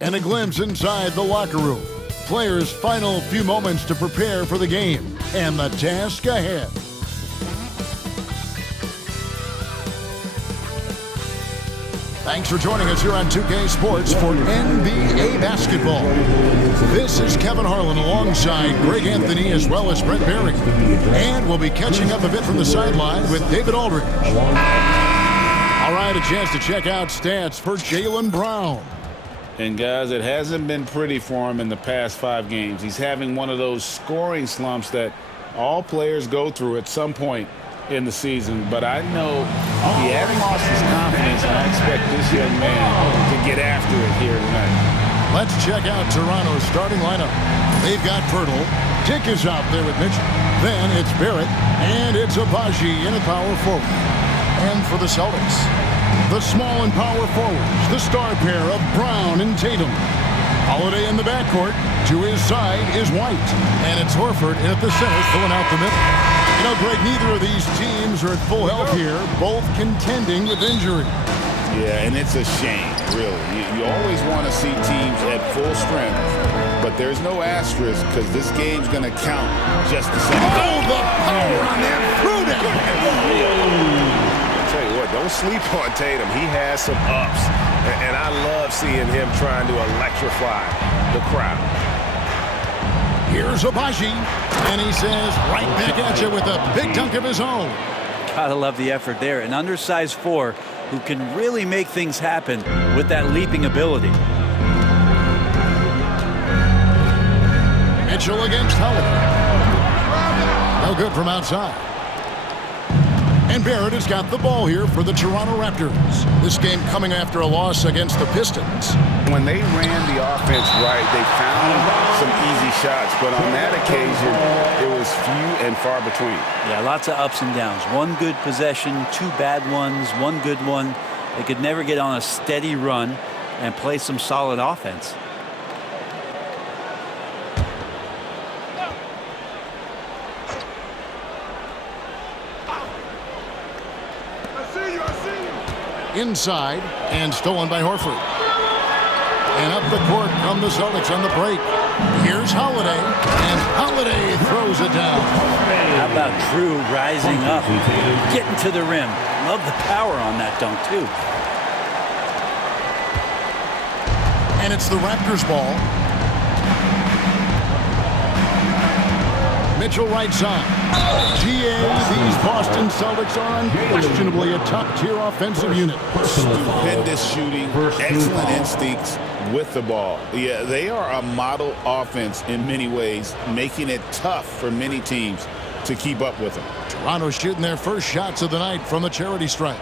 And a glimpse inside the locker room. Players' final few moments to prepare for the game and the task ahead. Thanks for joining us here on 2K Sports for NBA basketball. This is Kevin Harlan alongside Greg Anthony as well as Brent Barrett. And we'll be catching up a bit from the sideline with David Aldridge. All right, a chance to check out stats for Jaylen Brown. And guys, it hasn't been pretty for him in the past 5 games. He's having one of those scoring slumps that all players go through at some point in the season. But I know he hasn't lost his confidence, and I expect this young man to get after it here tonight. Let's check out Toronto's starting lineup. They've got Pirtle. Dick is out there with Mitchell. Then it's Barrett, and it's Abaji in a power forward. And for the Celtics, the small and power forwards, the star pair of Brown and Tatum. Holiday in the backcourt. To his side is White. And it's Horford in at the center, filling out the middle. You know, Greg, neither of these teams are at full health here, both contending with injury. Yeah, and it's a shame, really. You always want to see teams at full strength, but there's no asterisk because this game's going to count just the same. Oh, the power on that through down. Tell you what, don't sleep on Tatum. He has some ups, and I love seeing him trying to electrify the crowd. Here's Abaji, and he says right back at you with a big dunk of his own. Gotta love the effort there. An undersized 4 who can really make things happen with that leaping ability. Mitchell against Holiday. No good from outside. And Barrett has got the ball here for the Toronto Raptors. This game coming after a loss against the Pistons. When they ran the offense right, they found some easy shots, but on that occasion, it was few and far between. Yeah, lots of ups and downs. One good possession, 2 bad ones, 1 good one. They could never get on a steady run and play some solid offense. Inside, and stolen by Horford. And up the court from the Celtics on the break. Here's Holiday, and Holiday throws it down. How about Drew rising up, getting to the rim. Love the power on that dunk, too. And it's the Raptors' ball. Mitchell right side. These Boston Celtics are unquestionably a top-tier offensive unit. Stupendous shooting, excellent instincts with the ball. Yeah, they are a model offense in many ways, making it tough for many teams to keep up with them. Toronto shooting their first shots of the night from the charity stripe.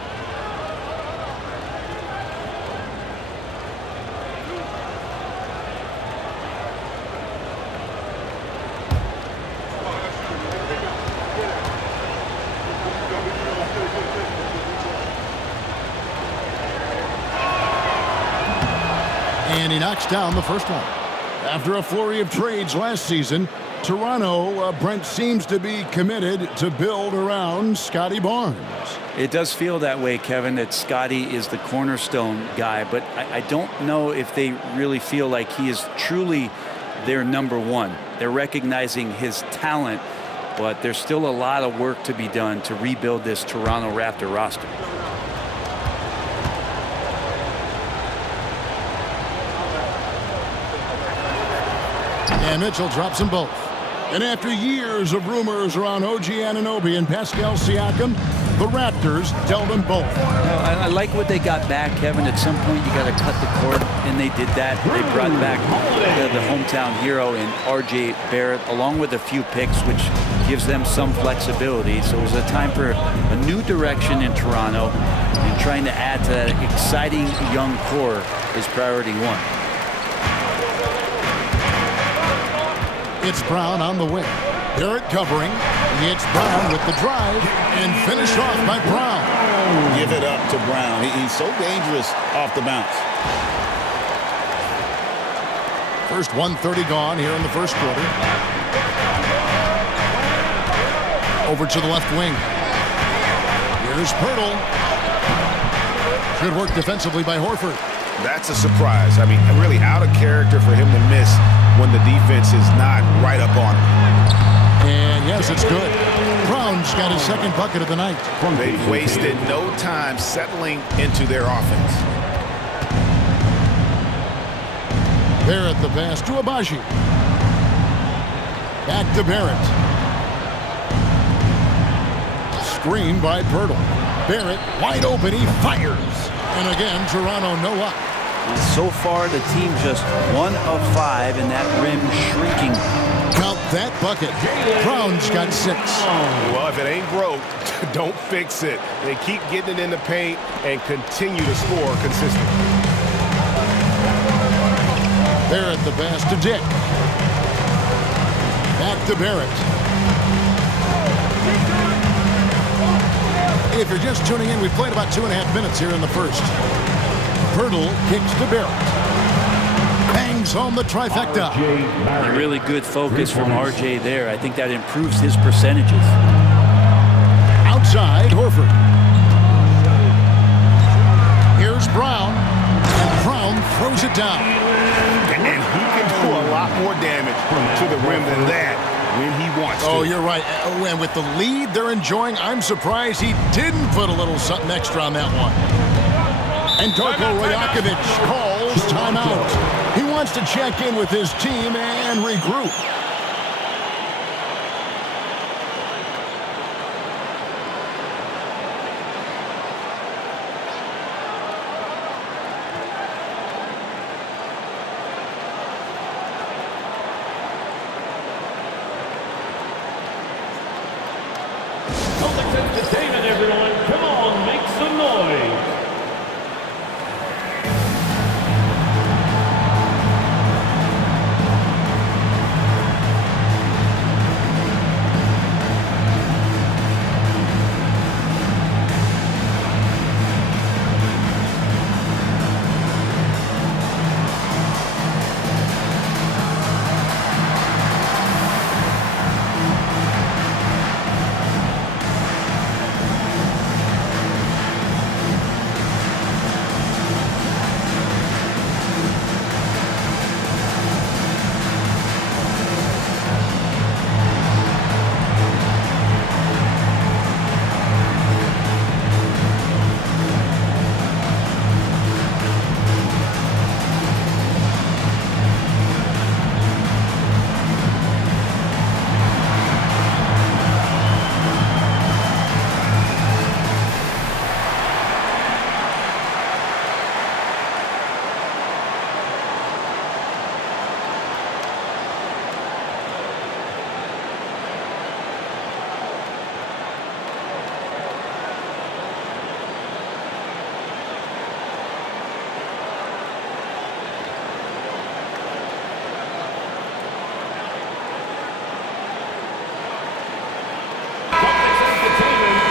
And he knocks down the first one. After a flurry of trades last season, Toronto, Brent, seems to be committed to build around Scotty Barnes. It does feel that way, Kevin, that Scotty is the cornerstone guy, but I don't know if they really feel like he is truly their number one. They're recognizing his talent, but there's still a lot of work to be done to rebuild this Toronto Raptor roster. And Mitchell drops them both. And after years of rumors around OG Anunoby and Pascal Siakam, the Raptors dealt them both. I like what they got back, Kevin. At some point, you got to cut the cord, and they did that. They brought back the hometown hero in R.J. Barrett, along with a few picks, which gives them some flexibility. So it was a time for a new direction in Toronto, and trying to add to that exciting young core is priority one. It's Brown on the wing. Barrett covering. It's Brown with the drive and finished off by Brown. Give it up to Brown. He's so dangerous off the bounce. First 1:30 gone here in the first quarter. Over to the left wing. Here's Pirtle. Good work defensively by Horford. That's a surprise. I mean, really out of character for him to miss when the defense is not right up on him. And yes, it's good. Brown's got his second bucket of the night. They've wasted no time settling into their offense. Barrett the pass to Abaji. Back to Barrett. Screen by Pirtle. Barrett wide open. He fires. And again, Toronto no luck. So far, the team just 1 of 5, and that rim shrinking. Count that bucket. Brown's got 6. Well, if it ain't broke, don't fix it. They keep getting it in the paint and continue to score consistently. Barrett the pass to Dick. Back to Barrett. If you're just tuning in, we've played about 2.5 minutes here in the first. Pirtle kicks to Barrett. Bangs home the trifecta. A really good focus from RJ there. I think that improves his percentages. Outside, Horford. Here's Brown. And Brown throws it down. And he can do a lot more damage to the rim than that when he wants to. Oh, you're right. Oh, and with the lead they're enjoying, I'm surprised he didn't put a little something extra on that one. And Darko Rajakovic calls timeout. He wants to check in with his team and regroup. Celtics entertainment, everyone. Come on, make some noise.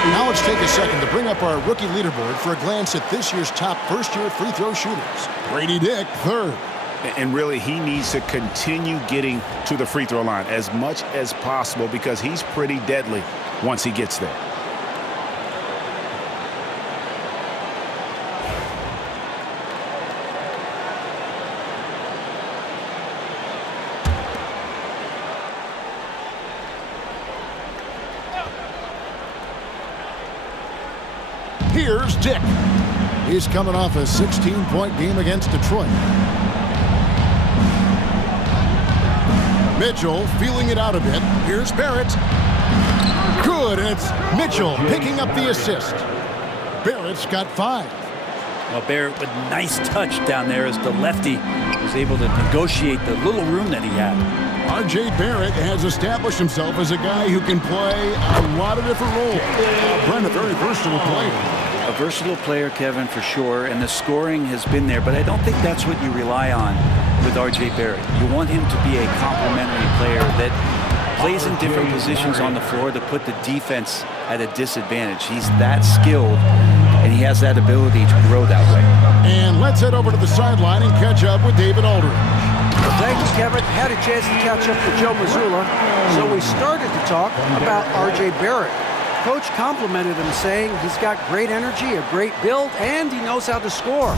Now let's take a second to bring up our rookie leaderboard for a glance at this year's top first-year free throw shooters. Grady Dick, third. And really, he needs to continue getting to the free throw line as much as possible because he's pretty deadly once he gets there. Here's Dick. He's coming off a 16-point game against Detroit. Mitchell feeling it out a bit. Here's Barrett. Good, and it's Mitchell picking up the assist. Barrett's got 5. Well, Barrett with nice touch down there as the lefty was able to negotiate the little room that he had. R.J. Barrett has established himself as a guy who can play a lot of different roles. Brent, a very versatile player. A versatile player, Kevin, for sure, and the scoring has been there, but I don't think that's what you rely on with R.J. Barrett. You want him to be a complementary player that plays in different positions on the floor to put the defense at a disadvantage. He's that skilled, and he has that ability to grow that way. And let's head over to the sideline and catch up with David Aldridge. Thanks, Kevin. Had a chance to catch up with Joe Mazzulla, so we started to talk about R.J. Barrett. Coach complimented him, saying he's got great energy, a great build, and he knows how to score.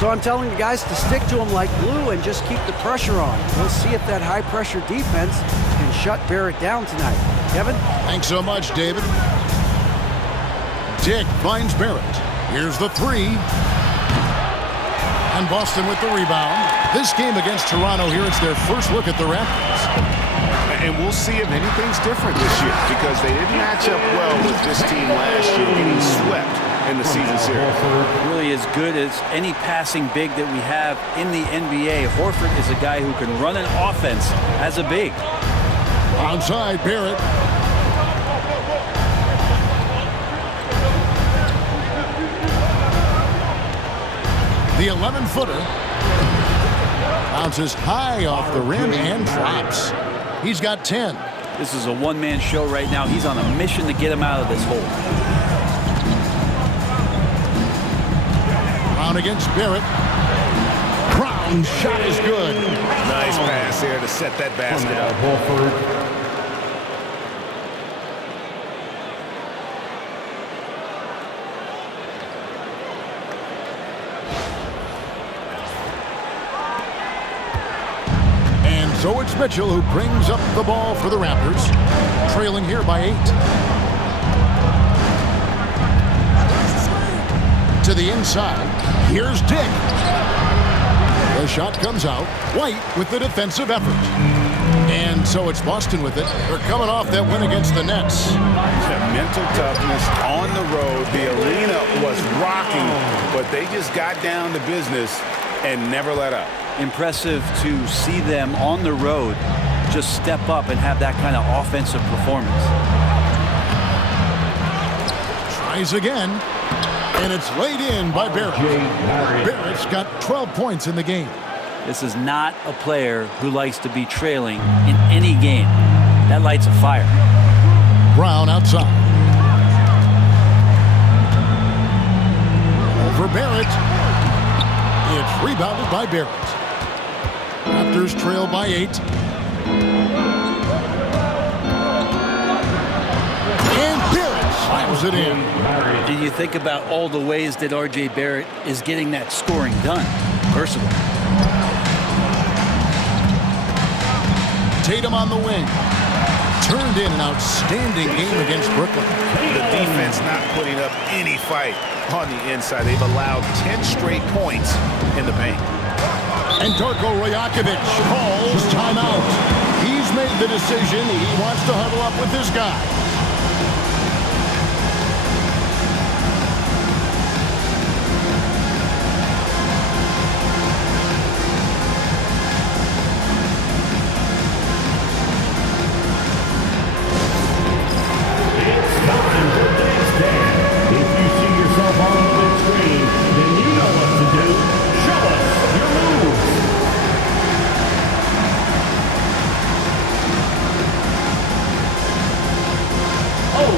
So I'm telling the guys to stick to him like glue and just keep the pressure on. We'll see if that high-pressure defense can shut Barrett down tonight. Kevin? Thanks so much, David. Dick finds Barrett. Here's the 3. And Boston with the rebound. This game against Toronto here, it's their first look at the Raptors. And we'll see if anything's different this year, because they didn't match up well with this team last year, getting swept in the season series. Really as good as any passing big that we have in the NBA. Horford is a guy who can run an offense as a big. Outside, Barrett. The 11-footer bounces high off the rim and drops. He's got 10. This is a one-man show right now. He's on a mission to get him out of this hole. Brown against Barrett. Brown's shot is good. Nice pass there to set that basket up. So it's Mitchell who brings up the ball for the Raptors, trailing here by 8. To the inside. Here's Dick. The shot comes out. White with the defensive effort. And so it's Boston with it. They're coming off that win against the Nets. The mental toughness on the road. The arena was rocking, but they just got down to business and never let up. Impressive to see them on the road just step up and have that kind of offensive performance. Tries again, and it's laid in by Barrett. Barrett's got 12 points in the game. This is not a player who likes to be trailing in any game. That lights a fire. Brown outside. Over Barrett. It's rebounded by Barrett. Raptors trail by 8. And Barrett slams it in. Do you think about all the ways that R.J. Barrett is getting that scoring done? Versatile. Tatum on the wing. Turned in an outstanding game against Brooklyn. The defense not putting up any fight on the inside. They've allowed 10 straight points in the paint. And Darko Rajakovic calls timeout. He's made the decision. He wants to huddle up with this guy. It's time for Dance Dance. If you see yourself on the big screen, then you know what to do. Show us your moves. Oh,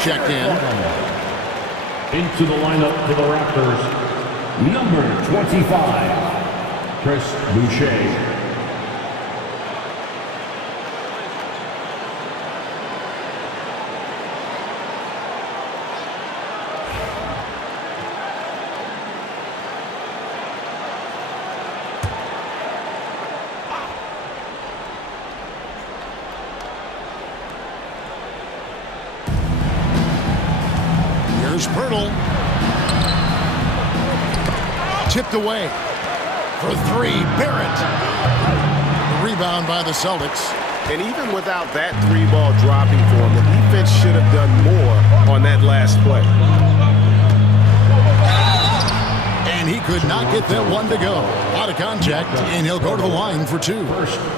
checked in. Into the lineup for the Raptors, number 25, Chris Boucher. Here's Pirtle. Tipped away for three. Barrett. The rebound by the Celtics. And even without that three-ball dropping for him, the defense should have done more on that last play. And he could not get that one to go. Out of contact, and he'll go to the line for two.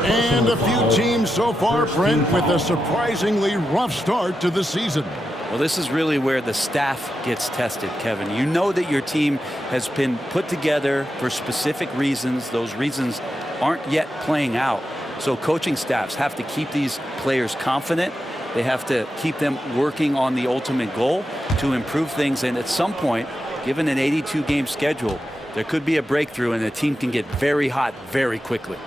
And a few teams so far, Brent, with a surprisingly rough start to the season. Well, this is really where the staff gets tested, Kevin. You know that your team has been put together for specific reasons. Those reasons aren't yet playing out. So coaching staffs have to keep these players confident. They have to keep them working on the ultimate goal to improve things. And at some point, given an 82-game schedule, there could be a breakthrough and the team can get very hot very quickly.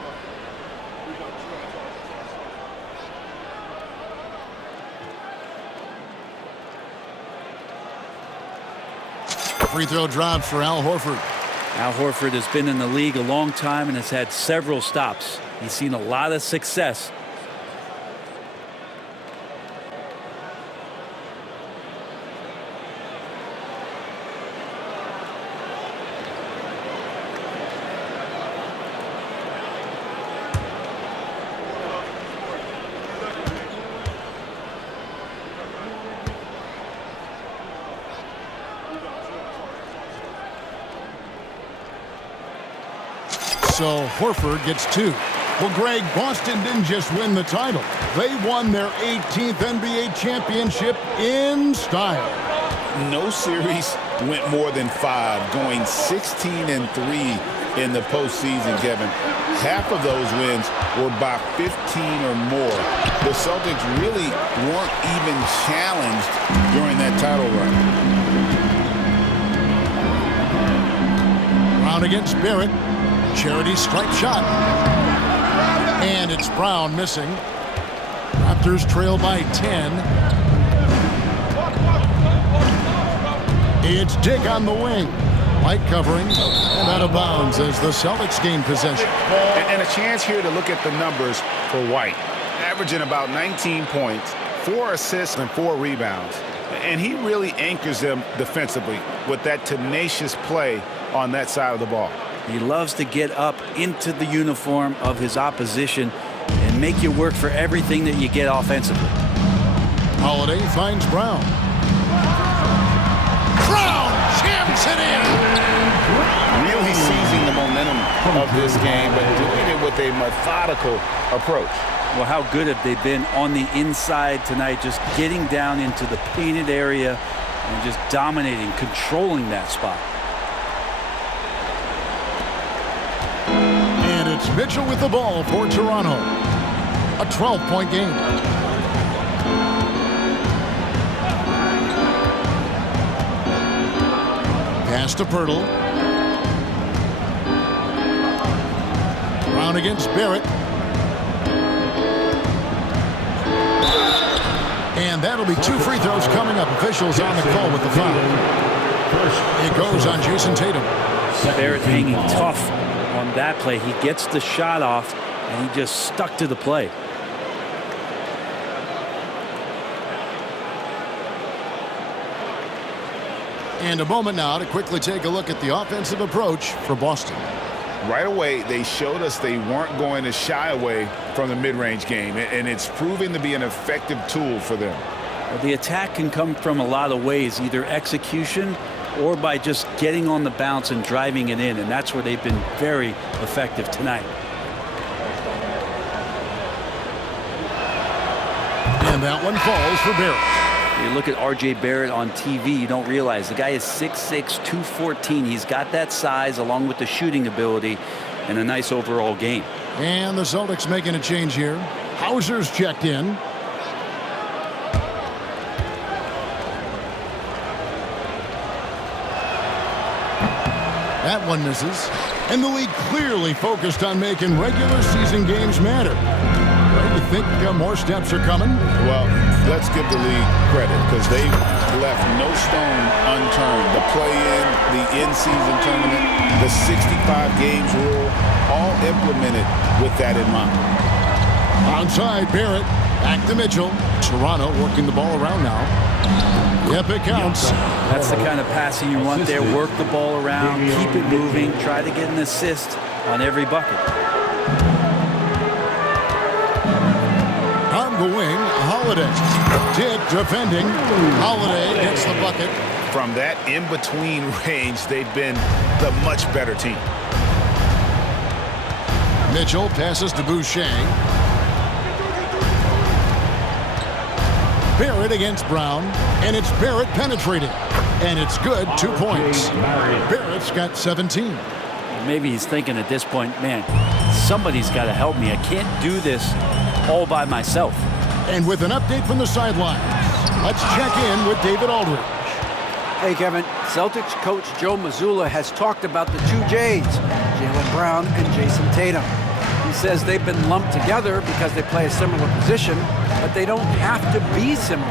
Free throw drops for Al Horford. Al Horford has been in the league a long time and has had several stops. He's seen a lot of success. So Horford gets two. Well, Greg, Boston didn't just win the title. They won their 18th NBA championship in style. No series went more than 5, going 16-3 in the postseason, Kevin. Half of those wins were by 15 or more. The Celtics really weren't even challenged during that title run. Brown against Barrett. Charity stripe shot. And it's Brown missing. Raptors trail by 10. It's Dick on the wing. Light covering. And out of bounds as the Celtics gain possession. And a chance here to look at the numbers for White. Averaging about 19 points, 4 assists, and 4 rebounds. And he really anchors them defensively with that tenacious play on that side of the ball. He loves to get up into the uniform of his opposition and make you work for everything that you get offensively. Holiday finds Brown. Brown jams it in. Really seizing the momentum of this game, but doing it with a methodical approach. Well, how good have they been on the inside tonight, just getting down into the painted area and just dominating, controlling that spot. It's Mitchell with the ball for Toronto. A 12-point game. Pass to Pirtle. Brown against Barrett. And that'll be 2 free throws coming up. Officials on the call with the foul. It goes on Jason Tatum. Barrett hanging tough on that play. He gets the shot off and he just stuck to the play. And a moment now to quickly take a look at the offensive approach for Boston. Right away, they showed us they weren't going to shy away from the mid-range game, and it's proving to be an effective tool for them. Well, the attack can come from a lot of ways, either execution or by just getting on the bounce and driving it in, and that's where they've been very effective tonight. And that one falls for Barrett. You look at R.J. Barrett on TV, you don't realize the guy is 6'6", 214. He's got that size along with the shooting ability and a nice overall game. And the Celtics making a change here. Hauser's checked in. That one misses. And the league clearly focused on making regular season games matter. You think more steps are coming? Well, let's give the league credit because they left no stone unturned. The play-in, the in-season tournament, the 65 games rule, all implemented with that in mind. Onside, Barrett. Back to Mitchell. Toronto working the ball around now. Yep, it counts. That's the kind of passing you want there. Work the ball around, keep it moving, try to get an assist on every bucket. On the wing, Holiday. Dick defending. Holiday gets the bucket. From that in-between range, they've been the much better team. Mitchell passes to Boucher. Barrett against Brown, and it's Barrett penetrating. And it's good, 2 points. Barrett's got 17. Maybe he's thinking at this point, man, somebody's got to help me. I can't do this all by myself. And with an update from the sidelines, let's check in with David Aldridge. Hey, Kevin. Celtics coach Joe Mazzulla has talked about the two J's, Jaylen Brown and Jason Tatum. He says they've been lumped together because they play a similar position, but they don't have to be similar.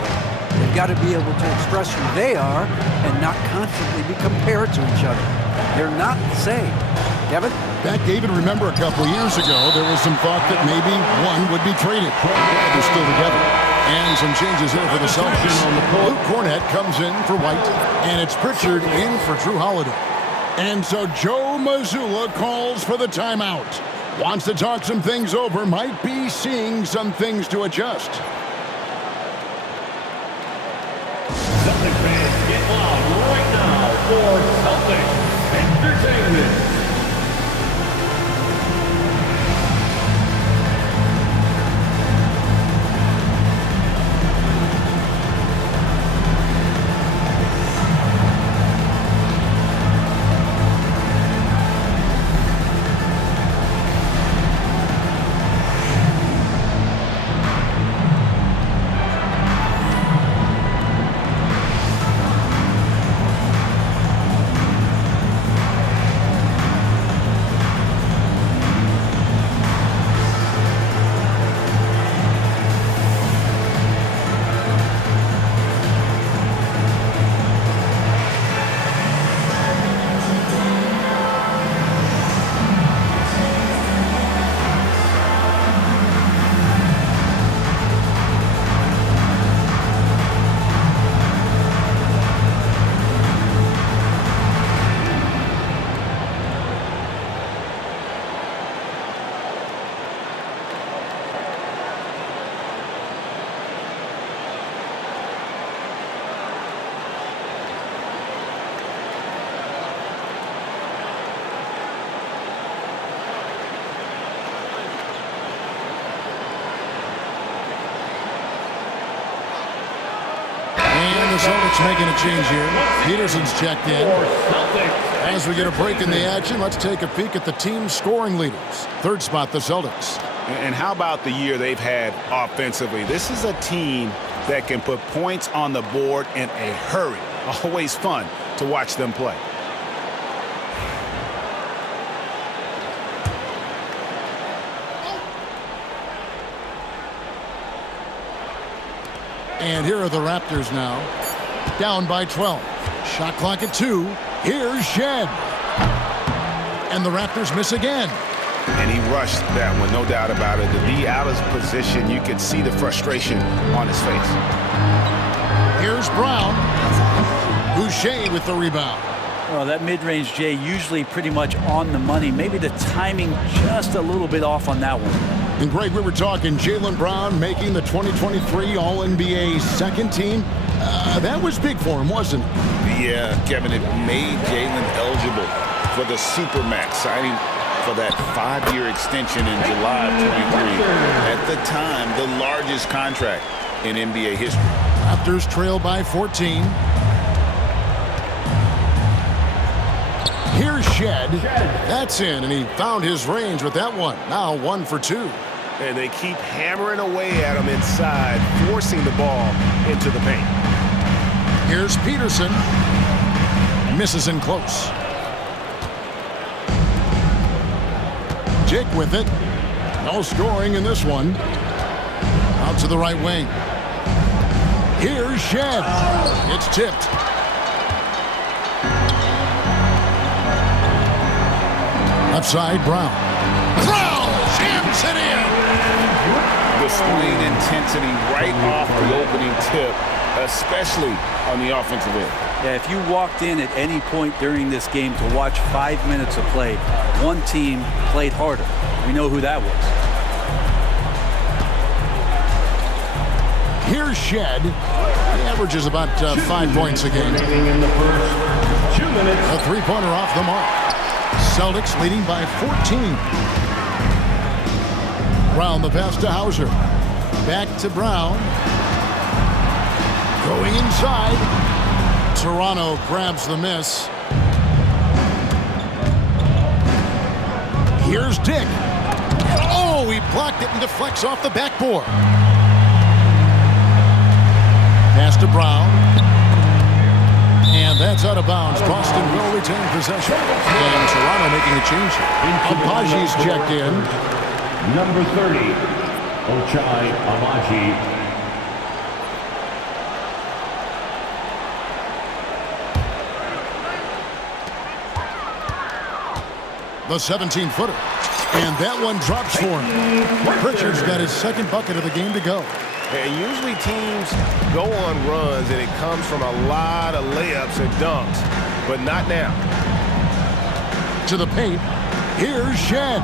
They've got to be able to express who they are and not constantly be compared to each other. They're not the same. Kevin? Back, David, remember a couple years ago, there was some thought that maybe one would be traded. They're still together. And some changes here for the Celtics. Luke Cornett comes in for White, and it's Pritchard in for Drew Holiday. And so Joe Mazzulla calls for the timeout. Wants to talk some things over, might be seeing some things to adjust. Celtics fans, get loud right now for Celtics Entertainment. The Celtics making a change here. Peterson's checked in. As we get a break in the action, let's take a peek at the team's scoring leaders. Third spot, the Celtics. And how about the year they've had offensively? This is a team that can put points on the board in a hurry. Always fun to watch them play. And here are the Raptors now. Down by 12. Shot clock at 2. Here's Shed. And the Raptors miss again. And he rushed that one, no doubt about it. To be out of position, you could see the frustration on his face. Here's Brown. Boucher with the rebound. Well, that mid-range Jay usually pretty much on the money. Maybe the timing just a little bit off on that one. And Greg, we were talking Jaylen Brown making the 2023 All-NBA second team. That was big for him, wasn't it? Yeah, Kevin, it made Jaylen eligible for the Supermax, signing for that 5-year extension in July of 23. At the time, the largest contract in NBA history. Raptors trail by 14. Here's Shed. That's in, and he found his range with that one. Now 1 for 2. And they keep hammering away at him inside, forcing the ball into the paint. Here's Peterson. Misses in close. Dick with it. No scoring in this one. Out to the right wing. Here's Shed. It's tipped. Left side, Brown. Brown jams it in. Displaying intensity right off the opening tip, especially on the offensive end. Yeah, if you walked in at any point during this game to watch 5 minutes of play, one team played harder. We know who that was. Here's Shed. He averages about 5 points a game. In the first 2 minutes. A three-pointer off the mark. Celtics leading by 14. Brown the pass to Hauser. Back to Brown. Going inside. Toronto grabs the miss. Here's Dick. Oh, he blocked it and deflects off the backboard. Pass to Brown. And that's out of bounds. Boston will retain possession. And Toronto making a change here. Abaji's checked in. Number 30, Ochai Abaji. The 17-footer. And that one drops for him. Pritchard's got his second bucket of the game to go. And usually teams go on runs and it comes from a lot of layups and dunks, but not now. To the paint. Here's Shed.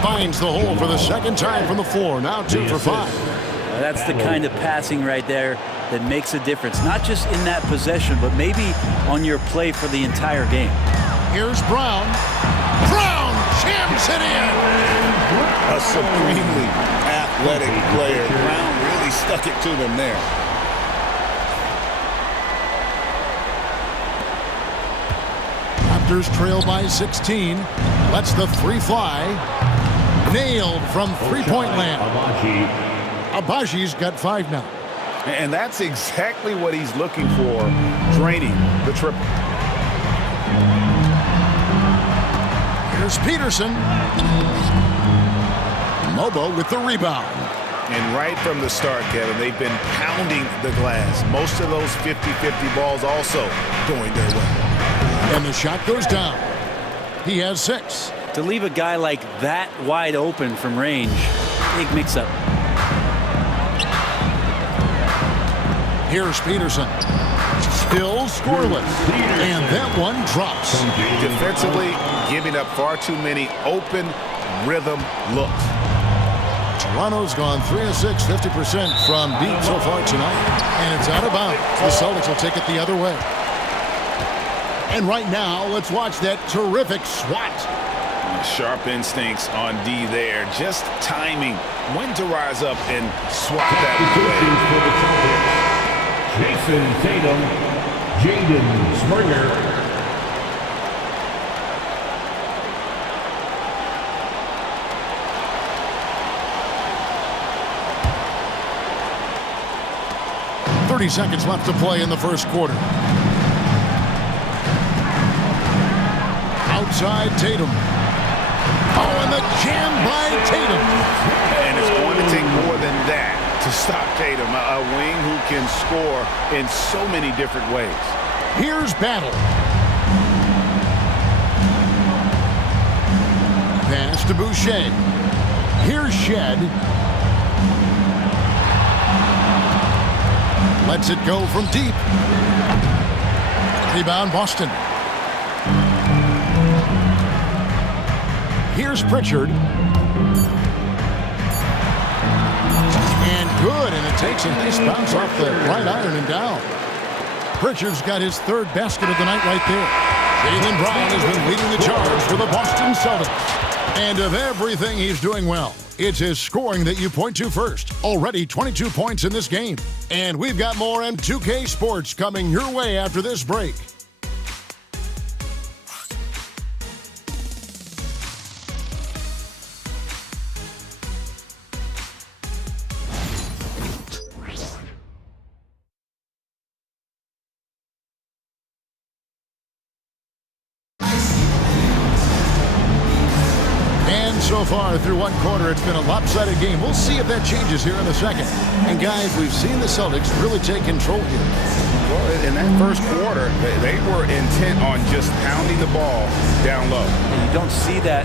Finds the hole for the second time from the floor. Now 2 for 5. That's the kind of passing right there that makes a difference. Not just in that possession, but maybe on your play for the entire game. Here's Brown. Brown jams it in. A supremely athletic player. Brown really stuck it to them there. Raptors trail by 16. Lets the three fly. Nailed from three-point land. Abaji's got 5 now. And that's exactly what he's looking for, draining the triple. Here's Peterson. Mobo with the rebound. And right from the start, Kevin, they've been pounding the glass. Most of those 50-50 balls also going their way. And the shot goes down. He has 6. To leave a guy like that wide open from range, big mix-up. Here's Peterson. Still scoreless. And that one drops. Defensively, giving up far too many open rhythm looks. Toronto's gone 3 of 6, 50% from deep so far tonight. And it's out of bounds. The Celtics will take it the other way. And right now, let's watch that terrific swat. Sharp instincts on D there. Just timing when to rise up and swat that away. Jason Tatum, Jaden Springer. Seconds left to play in the first quarter. Outside Tatum. Oh, and the jam by Tatum. And it's going to take more than that to stop Tatum, a wing who can score in so many different ways. Here's Battle. Pass to Boucher. Here's Shed. Lets it go from deep. Rebound Boston. Here's Pritchard. And good, and it takes a nice bounce off the right iron and down. Pritchard's got his 3rd basket of the night right there. Jaylen Brown has been leading the charge for the Boston Celtics. And of everything he's doing well, it's his scoring that you point to first. Already 22 points in this game. And we've got more M2K Sports coming your way after this break. So So far through one quarter, it's been a lopsided game. We'll see if that changes here in the second. And guys, we've seen the Celtics really take control here. Well, in that first quarter, they were intent on just pounding the ball down low. And you don't see that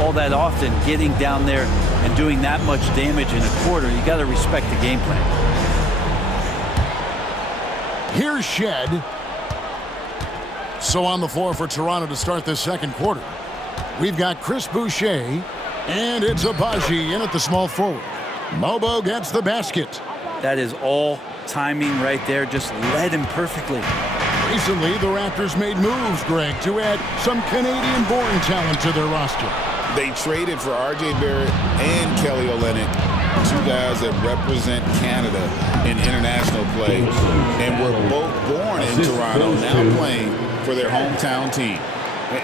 all that often, getting down there and doing that much damage in a quarter. You got to respect the game plan. Here's Shed. So on the floor for Toronto to start this second quarter, we've got Chris Boucher, and it's Abaji in at the small forward. Mobo gets the basket. That is all timing right there. Just led him perfectly. Recently, the Raptors made moves, Greg, to add some Canadian-born talent to their roster. They traded for R.J. Barrett and Kelly Olynyk, two guys that represent Canada in international play, and were both born in Toronto, now playing for their hometown team.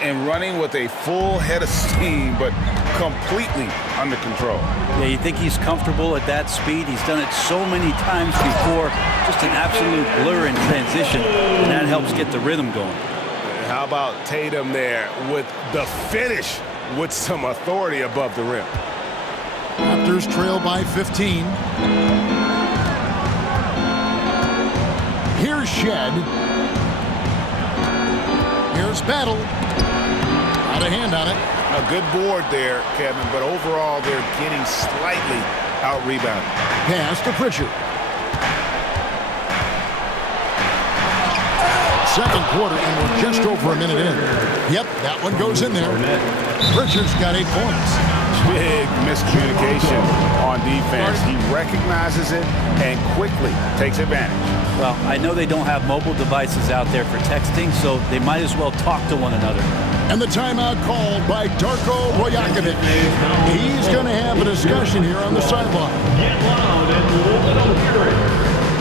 And running with a full head of steam, but completely under control. Yeah, you think he's comfortable at that speed? He's done it so many times before. Just an absolute blur in transition, and that helps get the rhythm going. How about Tatum there with the finish with some authority above the rim? Raptors trail by 15. Here's Shed. Here's Battle. Out of hand on it. A good board there, Kevin, but overall they're getting slightly out-rebounded. Pass to Pritchard. Second quarter, and we're just over a minute in. Yep, that one goes in there. Pritchard's got 8 points. Big miscommunication on defense. He recognizes it and quickly takes advantage. Well, I know they don't have mobile devices out there for texting, so they might as well talk to one another. And the timeout called by Darko Rajakovic. He's going to have a discussion here on the sideline. Get loud and let them hear it.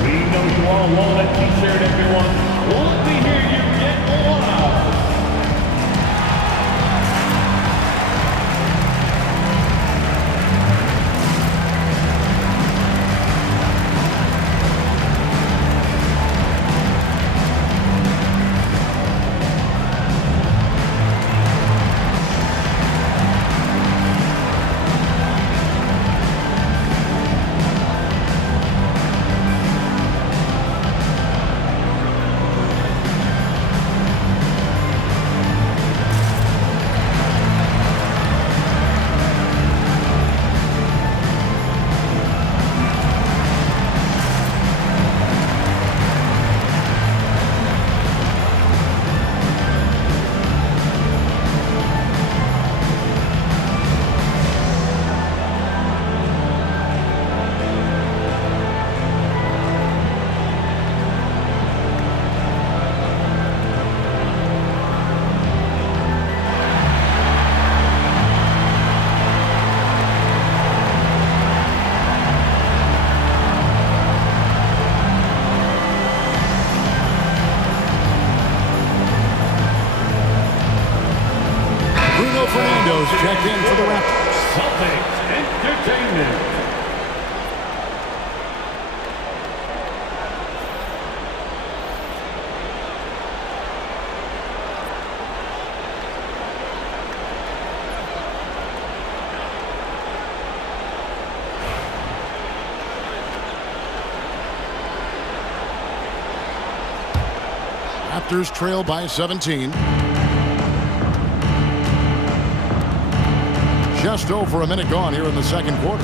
We know you all want that t-shirt, everyone. Let me hear you get loud. Checked in for the Raptors. Celtics Entertainment. Raptors trail by 17. Just over a minute gone here in the second quarter.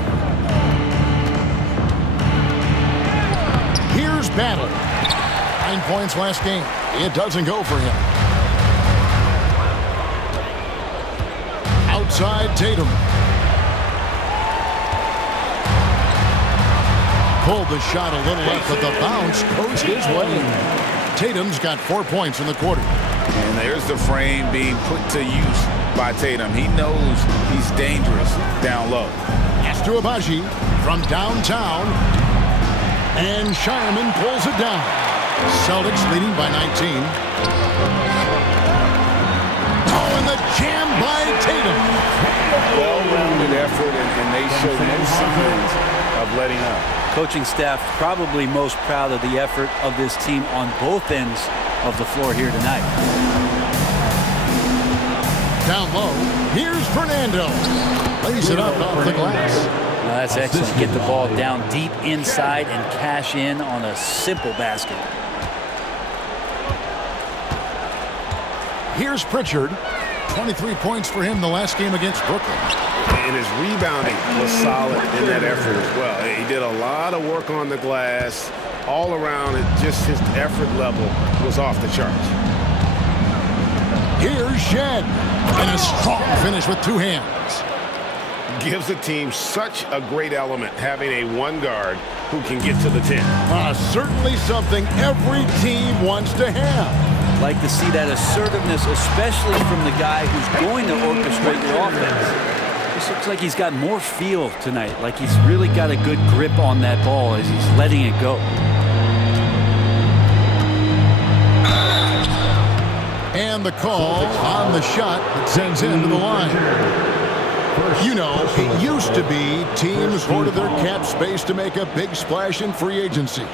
Here's Battle. 9 points last game. It doesn't go for him. Outside Tatum. Pulled the shot a little left, but the bounce goes his way. Tatum's got 4 points in the quarter. And there's the frame being put to use by Tatum. He knows he's dangerous down low. Pass to Abaji from downtown. And Shireman pulls it down. Celtics leading by 19. Oh, and the jam by Tatum. Well-rounded effort, and they show no signs of letting up. Coaching staff probably most proud of the effort of this team on both ends of the floor here tonight. Down low. Here's Fernando. Lays it up off the glass. That's excellent. Get the ball down deep inside and cash in on a simple basket. Here's Pritchard. 23 points for him the last game against Brooklyn. And his rebounding was solid in that effort as well. He did a lot of work on the glass. All around, just his effort level was off the charts. Here's Shed. And a strong finish with two hands. Gives the team such a great element having a one guard who can get to the 10. Certainly something every team wants to have. Like to see that assertiveness, especially from the guy who's going to orchestrate your offense. This looks like he's got more feel tonight, like he's really got a good grip on that ball as he's letting it go. And the call on the shot that sends him to the line. You know, it used to be teams hoarded their cap space to make a big splash in free agency.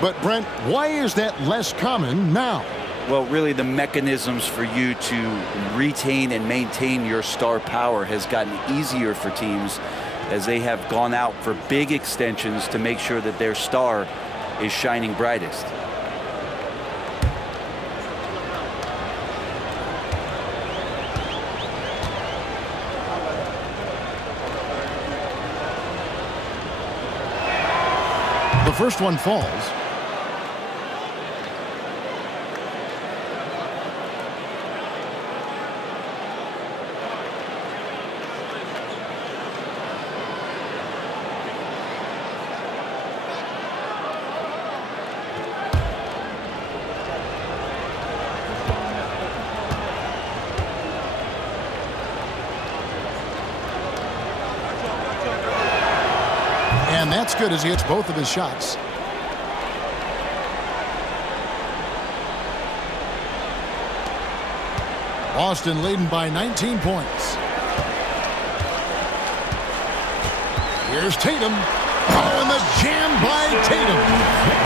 But, Brent, why is that less common now? Well, really, the mechanisms for you to retain and maintain your star power has gotten easier for teams as they have gone out for big extensions to make sure that their star is shining brightest. The first one falls. And that's good as he hits both of his shots. Boston leading by 19 points. Here's Tatum. Oh, and the jam by Tatum.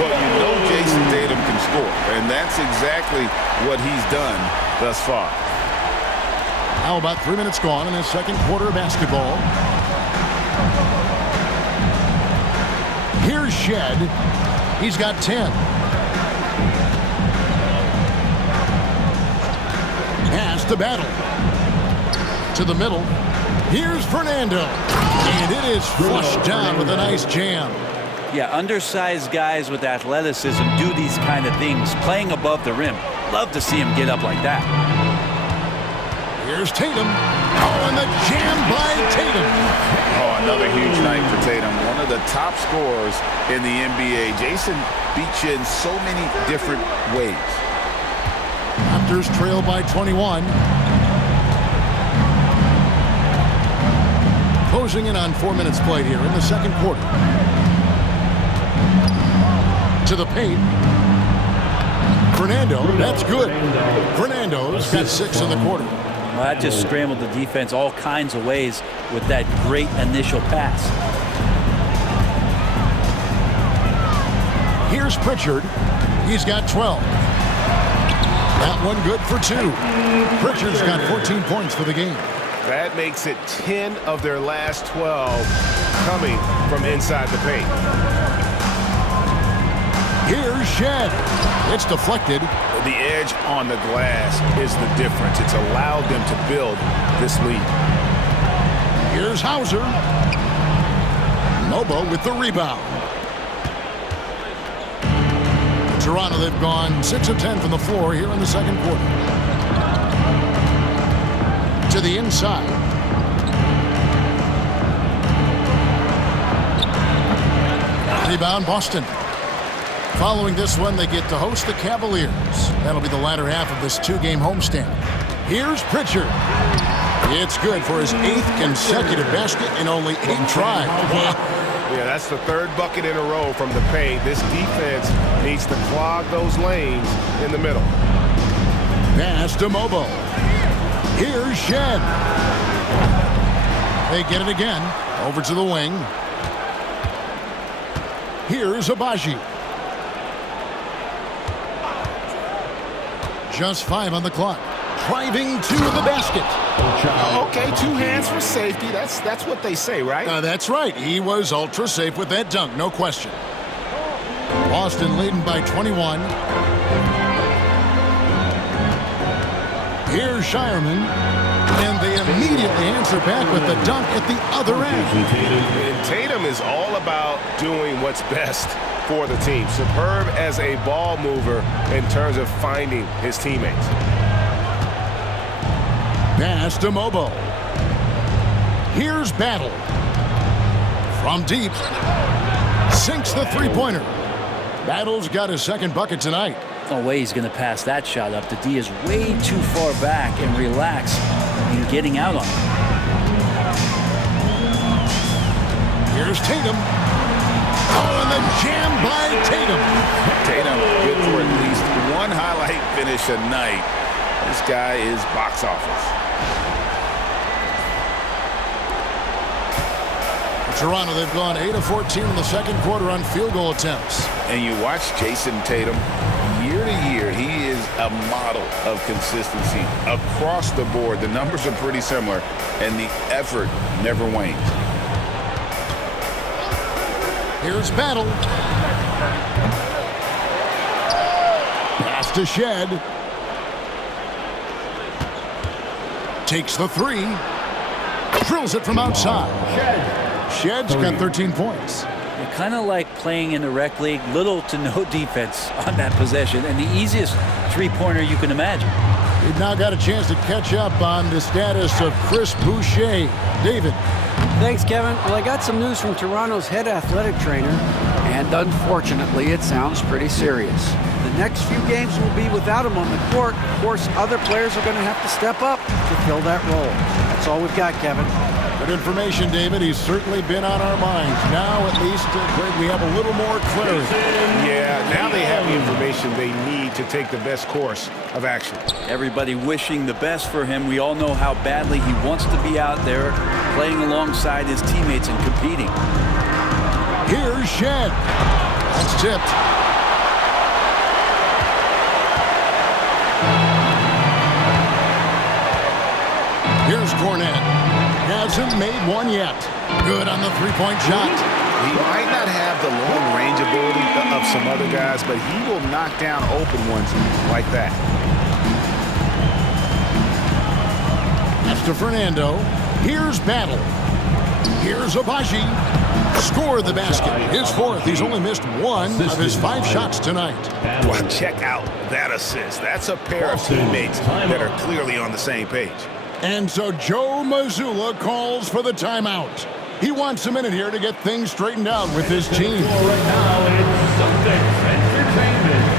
But you know Jason Tatum can score, and that's exactly what he's done thus far. Now about 3 minutes gone in his second quarter of basketball. Here's Shed. He's got 10. Has to battle. To the middle. Here's Fernando. And it is flushed down with a nice jam. Yeah, undersized guys with athleticism do these kind of things, playing above the rim. Love to see him get up like that. Here's Tatum. Oh, and the jam by Tatum. Oh, another huge night for Tatum. One of the top scorers in the NBA. Jason beats you in so many different ways. Raptors trail by 21. Closing in on 4 minutes played here in the second quarter. To the paint. Fernando, that's good. Fernando's got 6 in the quarter. Well, that just scrambled the defense all kinds of ways with that great initial pass. Here's Pritchard. He's got 12. That one good for 2. Pritchard's got 14 points for the game. That makes it 10 of their last 12 coming from inside the paint. Here's Shed. It's deflected. The edge on the glass is the difference. It's allowed them to build this lead. Here's Hauser. Lobo with the rebound. Toronto, they've gone 6 of 10 from the floor here in the second quarter. To the inside. Rebound Boston. Following this one, they get to host the Cavaliers. That'll be the latter half of this 2-game homestand. Here's Pritchard. It's good for his 8th consecutive basket in only 8 tries. Yeah, that's the 3rd bucket in a row from the paint. This defense needs to clog those lanes in the middle. Pass to Mobo. Here's Shed. They get it again. Over to the wing. Here's Abaji. Just 5 on the clock. driving to the basket. Okay, 2 hands for safety. That's what they say, right? That's right. He was ultra safe with that dunk, no question. Boston leading by 21. Here's Shireman, and they immediately answer back with the dunk at the other end. And Tatum is all about doing what's best for the team. Superb as a ball mover in terms of finding his teammates. Pass to Mobo. Here's Battle. From deep. Sinks the three-pointer. Battle's got his second bucket tonight. No way he's going to pass that shot up. The D is way too far back and relaxed in getting out on it. Here's Tatum. Oh, and the jam by Tatum. Tatum good for at least one highlight finish a night. This guy is box office. Toronto, they've gone 8 of 14 in the second quarter on field goal attempts. And you watch Jason Tatum, year to year, he is a model of consistency across the board. The numbers are pretty similar, and the effort never wanes. Here's Battle. Pass to Shed. Takes the three. Drills it from outside. Shed's got 13 points. They're kind of like playing in the rec league, little to no defense on that possession, and the easiest three-pointer you can imagine. We've now got a chance to catch up on the status of Chris Boucher. David. Thanks, Kevin. Well, I got some news from Toronto's head athletic trainer, and unfortunately, it sounds pretty serious. The next few games will be without him on the court. Of course, other players are going to have to step up to fill that role. That's all we've got, Kevin. Good information, David. He's certainly been on our minds. Now, at least, Greg, we have a little more clarity. Yeah, now they have the information they need to take the best course of action. Everybody wishing the best for him. We all know how badly he wants to be out there playing alongside his teammates and competing. Here's Shed. That's tipped. Here's Cornette. Hasn't made one yet. Good on the three-point shot. He might not have the long-range ability of some other guys, but he will knock down open ones like that. That's to Fernando. Here's Battle. Here's Abaji. Scored the basket. His fourth. He's only missed one of his 5 shots tonight. Well, check out that assist. That's a pair of teammates that are clearly on the same page. And so Joe Mazzulla calls for the timeout. He wants a minute here to get things straightened out with his team. Right now, it's Celtics Entertainment.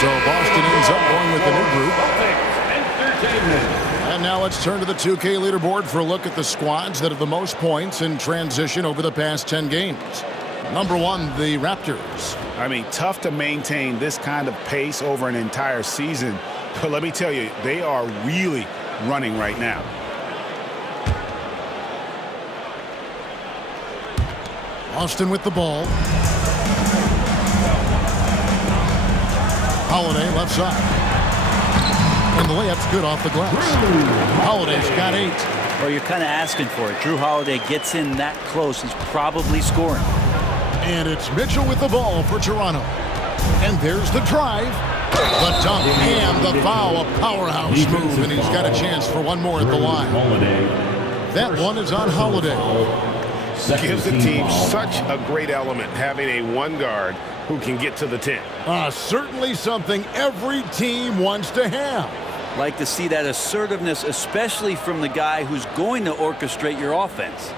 So Boston ends up going with the new group. And now let's turn to the 2K leaderboard for a look at the squads that have the most points in transition over the past 10 games. Number 1, the Raptors. I mean, tough to maintain this kind of pace over an entire season. But let me tell you, they are really running right now. Austin with the ball. Holiday left side. And the layup's good off the glass. Holiday's got 8. Well, you're kind of asking for it. Drew Holiday gets in that close. He's probably scoring. And it's Mitchell with the ball for Toronto. And there's the drive. The dunk and the foul. A powerhouse move. And he's got a chance for one more at the line. That one is on Holiday. Gives the team such a great element having a one guard who can get to the 10. Certainly something every team wants to have. Like to see that assertiveness, especially from the guy who's going to orchestrate your offense.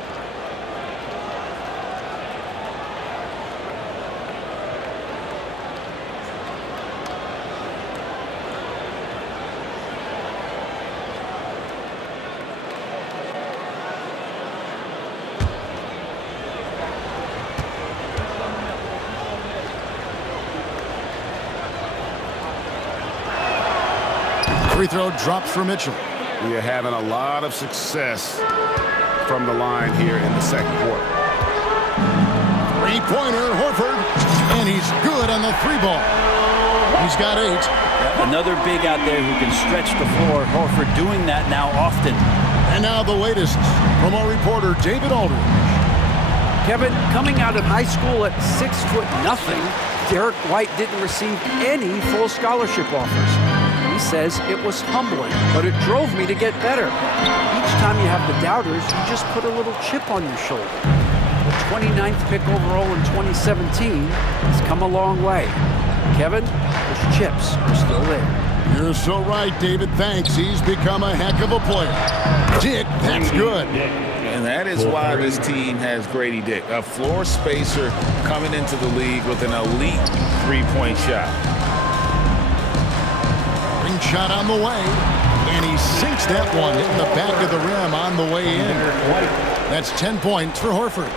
Free throw drops for Mitchell. We are having a lot of success from the line here in the second quarter. Three-pointer, Horford. And he's good on the 3-ball. He's got 8. Another big out there who can stretch the floor. Horford doing that now often. And now the latest from our reporter, David Aldridge. Kevin, coming out of high school at 6'0", Derek White didn't receive any full scholarship offers. He says it was humbling, but it drove me to get better. Each time you have the doubters, you just put a little chip on your shoulder. The 29th pick overall in 2017 has come a long way. Kevin, those chips are still there. You're so right, David. Thanks. He's become a heck of a player. Dick, that's good. And that is why this team has Grady Dick, a floor spacer coming into the league with an elite three-point shot. Ring shot on the way, and he sinks that one in the back of the rim on the way in. That's 10 points for Horford.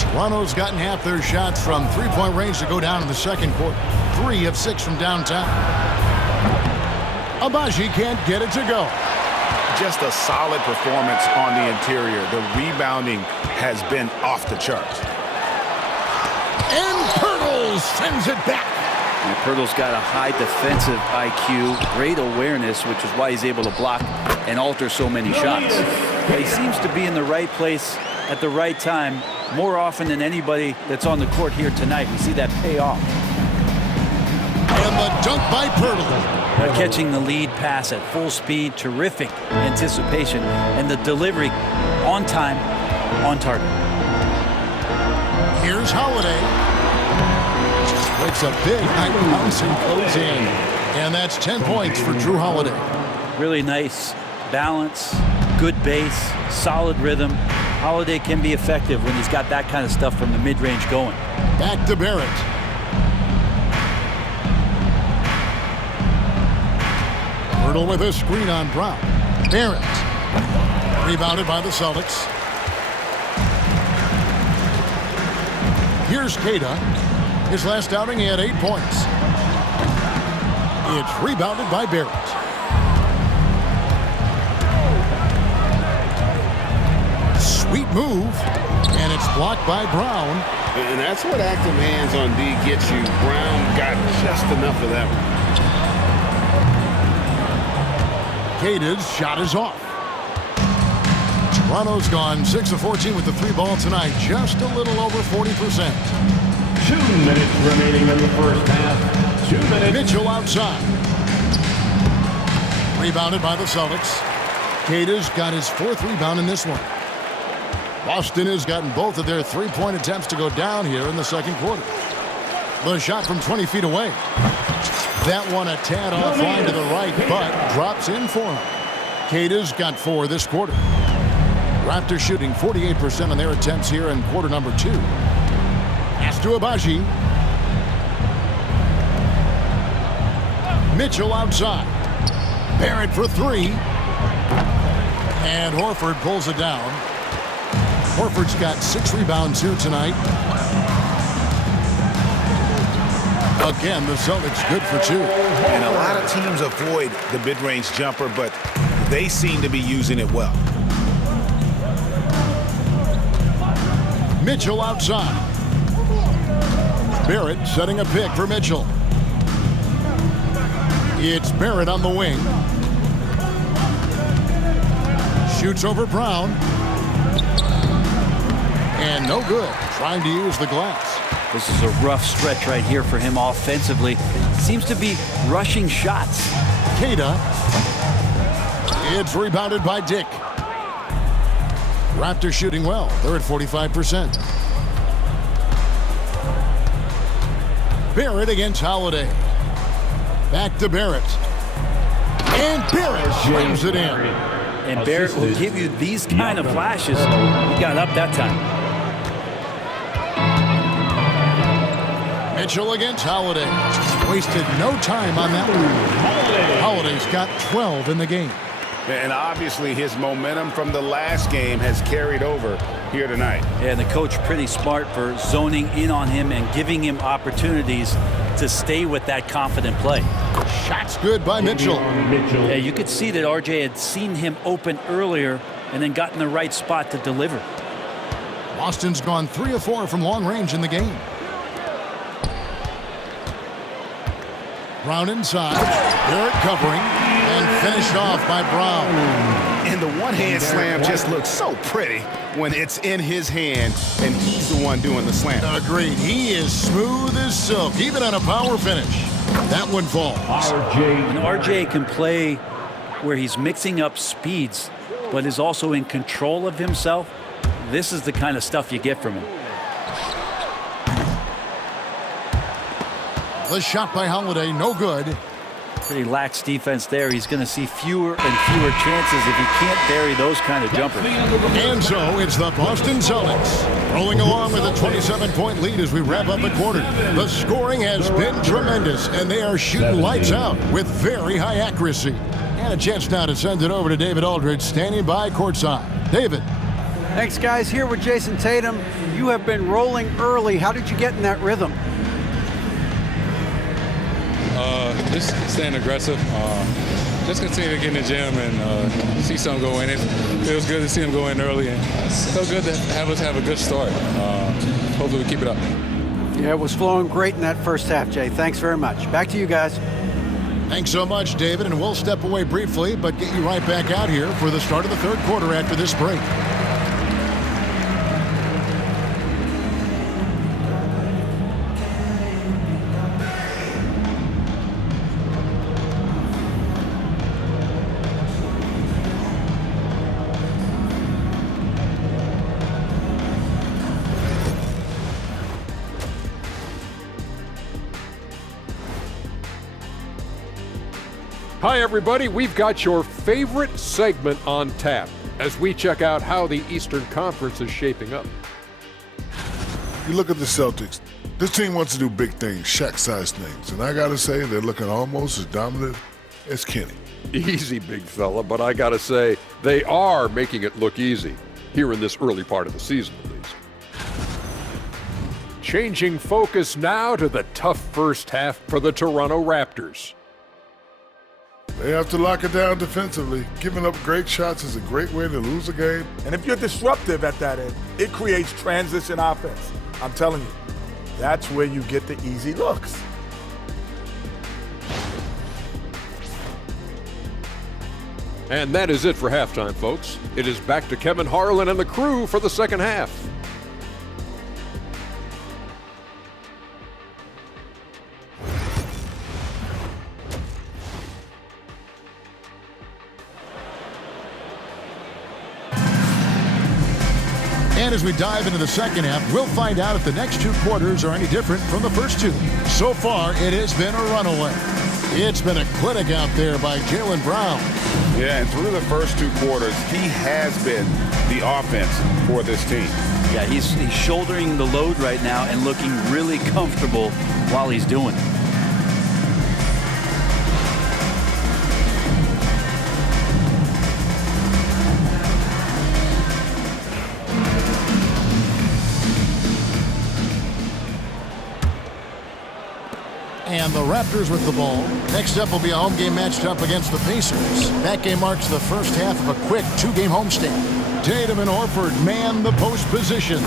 Toronto's gotten half their shots from three-point range to go down in the second quarter. 3 of 6 from downtown. Agbaji can't get it to go. Just a solid performance on the interior. The rebounding has been off the charts. And Pirtle sends it back. And Pirtle's got a high defensive IQ, great awareness, which is why he's able to block and alter so many shots. But he seems to be in the right place at the right time more often than anybody that's on the court here tonight. We see that pay off. And the dunk by Pirtle. Catching the lead pass at full speed, terrific anticipation, and the delivery on time, on target. Here's Holiday. Makes a big high bounce and goes in. And that's 10 points for Drew Holiday. Really nice balance, good base, solid rhythm. Holiday can be effective when he's got that kind of stuff from the mid-range going. Back to Barrett. Pirtle with a screen on Brown. Barrett. Rebounded by the Celtics. Here's Queta. His last outing, he had 8 points. It's rebounded by Barrett. Sweet move. And it's blocked by Brown. And that's what active hands on D gets you. Brown got just enough of that one. Queta's shot is off. Toronto's gone 6 of 14 with the 3-ball tonight. Just a little over 40%. 2 minutes remaining in the first half. 2 minutes. Mitchell outside. Rebounded by the Celtics. Queta's got his 4th rebound in this one. Boston has gotten both of their 3-point attempts to go down here in the second quarter. The shot from 20 feet away. That one a tad offline to the right, but drops in for him. Queta's got 4 this quarter. Raptors shooting 48% on their attempts here in quarter number 2. Pass to Agbaji. Mitchell outside. Barrett for 3. And Horford pulls it down. Horford's got 6 rebounds here tonight. Again, the Celtics good for 2. And a lot of teams avoid the mid-range jumper, but they seem to be using it well. Mitchell outside. Barrett setting a pick for Mitchell. It's Barrett on the wing. Shoots over Brown. And no good. Trying to use the glass. This is a rough stretch right here for him offensively. Seems to be rushing shots. Cada. It's rebounded by Dick. Raptors shooting well. They're at 45%. Barrett against Holiday. Back to Barrett. And Barrett slams it in. And Barrett will give you these kind of flashes. He got up that time. Mitchell against Holiday. Wasted no time on that one. Holiday's got 12 in the game. And obviously his momentum from the last game has carried over here tonight. And the coach pretty smart for zoning in on him and giving him opportunities to stay with that confident play. Shots good by Mitchell. Yeah, you could see that RJ had seen him open earlier and then got in the right spot to deliver. Boston's gone 3 of 4 from long range in the game. Brown inside. Barrett covering and finished off by Brown. And the one-hand slam just looks so pretty when it's in his hand and he's the one doing the slam. Agreed. He is smooth as silk, even on a power finish. That one falls. And RJ can play where he's mixing up speeds, but is also in control of himself. This is the kind of stuff you get from him. The shot by Holiday, no good. Pretty lax defense there. He's going to see fewer and fewer chances if he can't bury those kind of jumpers. And so it's the Boston Celtics rolling along with a 27-point lead as we wrap up the quarter. The scoring has been tremendous, and they are shooting lights out with very high accuracy. And a chance now to send it over to David Aldridge, standing by courtside. David. Thanks, guys. Here with Jason Tatum. You have been rolling early. How did you get in that rhythm? Just staying aggressive. Just continue to get in the gym and see something go in. It feels good to see him go in early, and it's so good to have us have a good start. Hopefully we keep it up. Yeah, it was flowing great in that first half, Jay. Thanks very much. Back to you guys. Thanks so much, David, and we'll step away briefly, but get you right back out here for the start of the third quarter after this break. Hi, everybody. We've got your favorite segment on tap as we check out how the Eastern Conference is shaping up. You look at the Celtics. This team wants to do big things, Shaq-sized things. And I got to say, they're looking almost as dominant as Kenny. Easy, big fella, but I got to say, they are making it look easy here in this early part of the season, at least. Changing focus now to the tough first half for the Toronto Raptors. They have to lock it down defensively. Giving up great shots is a great way to lose a game. And if you're disruptive at that end, it creates transition offense. I'm telling you, that's where you get the easy looks. And that is it for halftime, folks. It is back to Kevin Harlan and the crew for the second half. And as we dive into the second half, we'll find out if the next two quarters are any different from the first two. So far, it has been a runaway. It's been a clinic out there by Jaylen Brown. Yeah, and through the first two quarters, he has been the offense for this team. Yeah, he's shouldering the load right now and looking really comfortable while he's doing it. And the Raptors with the ball. Next up will be a home game matched up against the Pacers. That game marks the first half of a quick two-game homestand. Tatum and Horford man the post positions.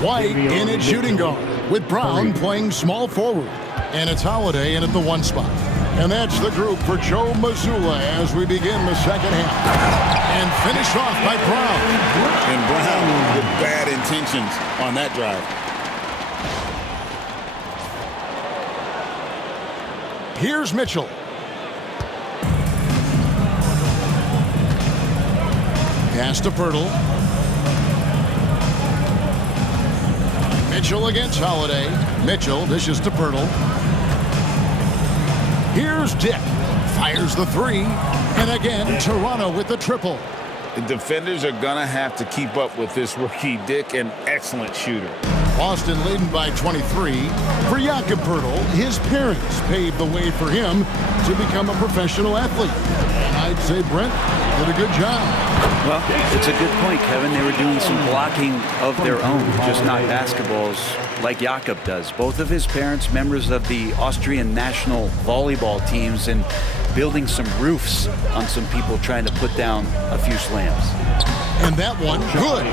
White in at shooting guard, with Brown playing small forward. And it's Holiday in at the 1 spot. And that's the group for Joe Mazzulla as we begin the second half. And finished off by Brown. And Brown with bad intentions on that drive. Here's Mitchell. Pass to Pirtle. Mitchell against Holiday. Mitchell dishes to Pirtle. Here's Dick. Fires the 3. And again, Toronto with the triple. The defenders are going to have to keep up with this rookie Dick, an excellent shooter. Boston leading by 23. For Jakob Pirtle, his parents paved the way for him to become a professional athlete. And I'd say Brent did a good job. Well, it's a good point, Kevin. They were doing some blocking of their own, just not basketballs like Jakob does. Both of his parents, members of the Austrian national volleyball teams, and building some roofs on some people trying to put down a few slams. And that one, good.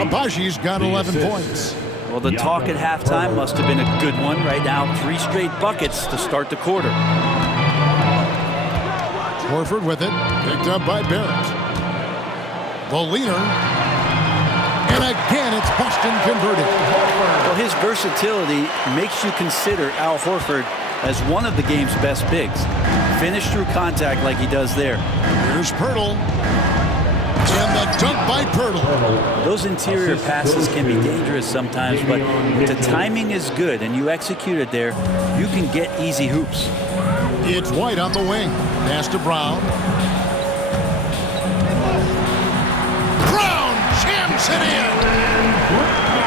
Abaji's got 11 points. Well, the talk at halftime must have been a good one. Right now, 3 straight buckets to start the quarter. Horford with it, picked up by Barrett. The leader. And again, it's Boston converted. Well, his versatility makes you consider Al Horford as one of the game's best bigs. Finish through contact like he does there. Here's Pirtle. And the dunk by Pirtle. Those interior passes can be dangerous sometimes, but if the timing is good and you execute it there, you can get easy hoops. It's White on the wing. Pass to Brown. Brown jams it in.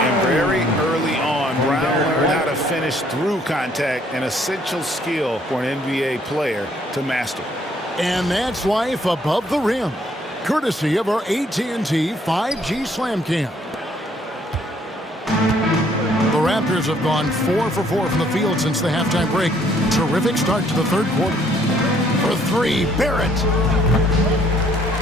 And very early on, Brown learned how to finish through contact, an essential skill for an NBA player to master. And that's life above the rim, courtesy of our AT&T 5G Slam Cam. The Raptors have gone 4 for 4 from the field since the halftime break. Terrific start to the third quarter. For 3, Barrett.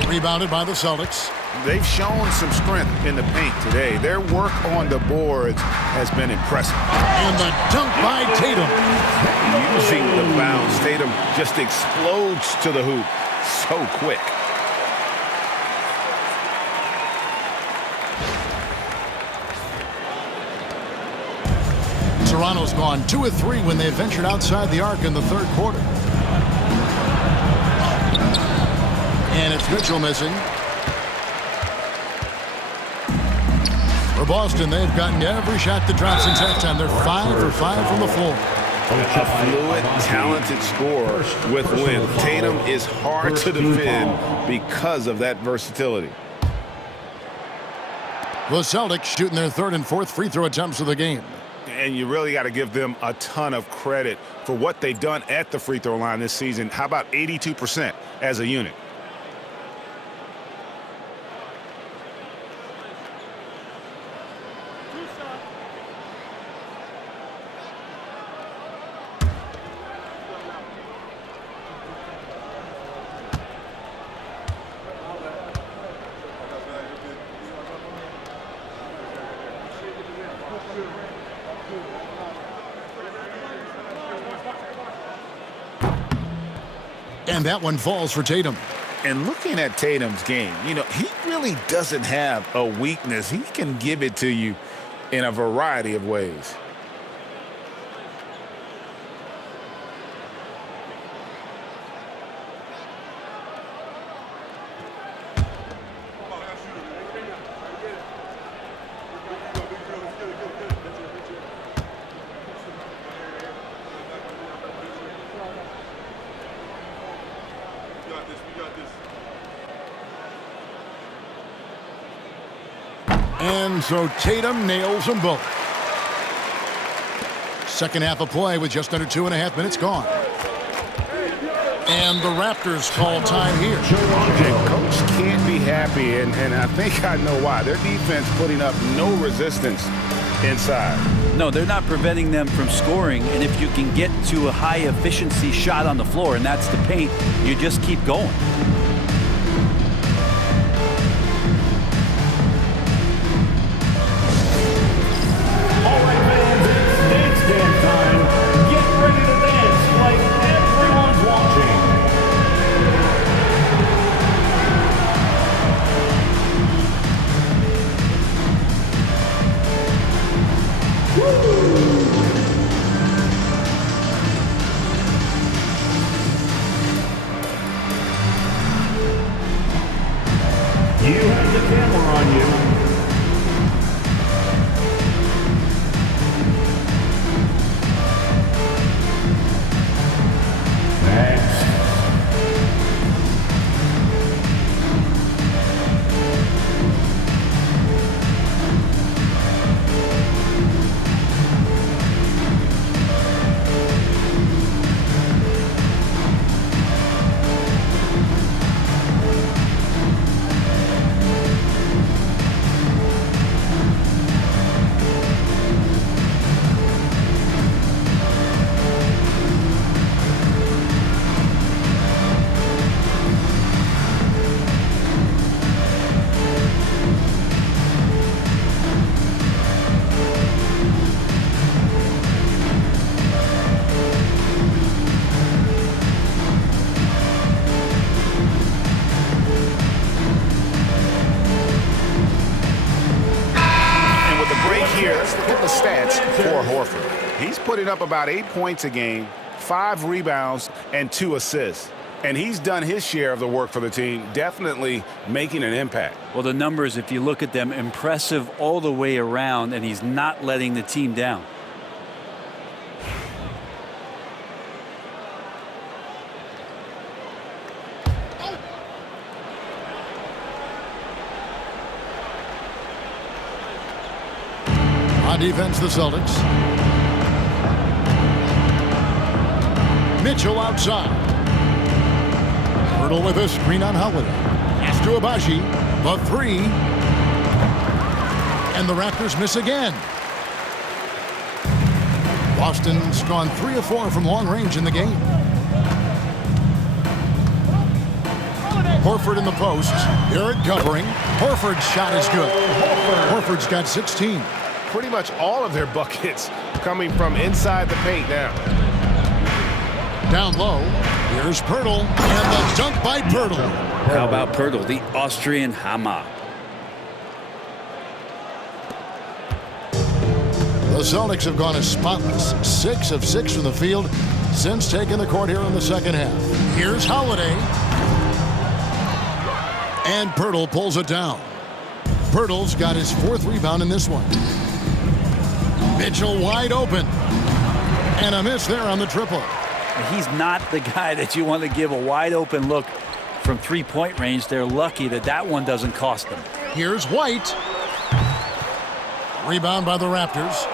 Rebounded by the Celtics. They've shown some strength in the paint today. Their work on the boards has been impressive. And the dunk by Tatum. Using the bounce, Tatum just explodes to the hoop so quick. Toronto's gone 2 of 3 when they ventured outside the arc in the third quarter. And it's Mitchell missing. For Boston, they've gotten every shot that drops since halftime. They're 5 for 5 from the floor. A fluid, talented scorer with length. Tatum is hard to defend because of that versatility. The Celtics shooting their 3rd and 4th free throw attempts of the game. And you really got to give them a ton of credit for what they've done at the free throw line this season. How about 82% as a unit? And that one falls for Tatum. And looking at Tatum's game, you know, he really doesn't have a weakness. He can give it to you in a variety of ways. And so Tatum nails them both. Second half of play with just under 2.5 minutes gone. And the Raptors call time here. And coach can't be happy, and I think I know why. Their defense putting up no resistance inside. No, they're not preventing them from scoring, and if you can get to a high-efficiency shot on the floor, and that's the paint, you just keep going. Here, look at the stats for Horford. He's putting up about 8 points a game, 5 rebounds, and 2 assists. And he's done his share of the work for the team, definitely making an impact. Well, the numbers, if you look at them, impressive all the way around, and he's not letting the team down. On defense, the Celtics. Mitchell outside. Pirtle with a screen on Holiday. Pass to Abaji. The 3. And the Raptors miss again. Boston's gone 3 of 4 from long range in the game. Horford in the post. Barrett covering. Horford's shot is good. Horford's got 16. Pretty much all of their buckets coming from inside the paint now. Down low, here's Pirtle, and the dunk by Pirtle. How about Pirtle, the Austrian Hammer? The Celtics have gone as spotless, 6 of 6 from the field since taking the court here in the second half. Here's Holiday. And Pirtle pulls it down. Pirtle's got his 4th rebound in this one. Mitchell wide open. And a miss there on the triple. He's not the guy that you want to give a wide open look from 3-point range. They're lucky that that one doesn't cost them. Here's White. Rebound by the Raptors.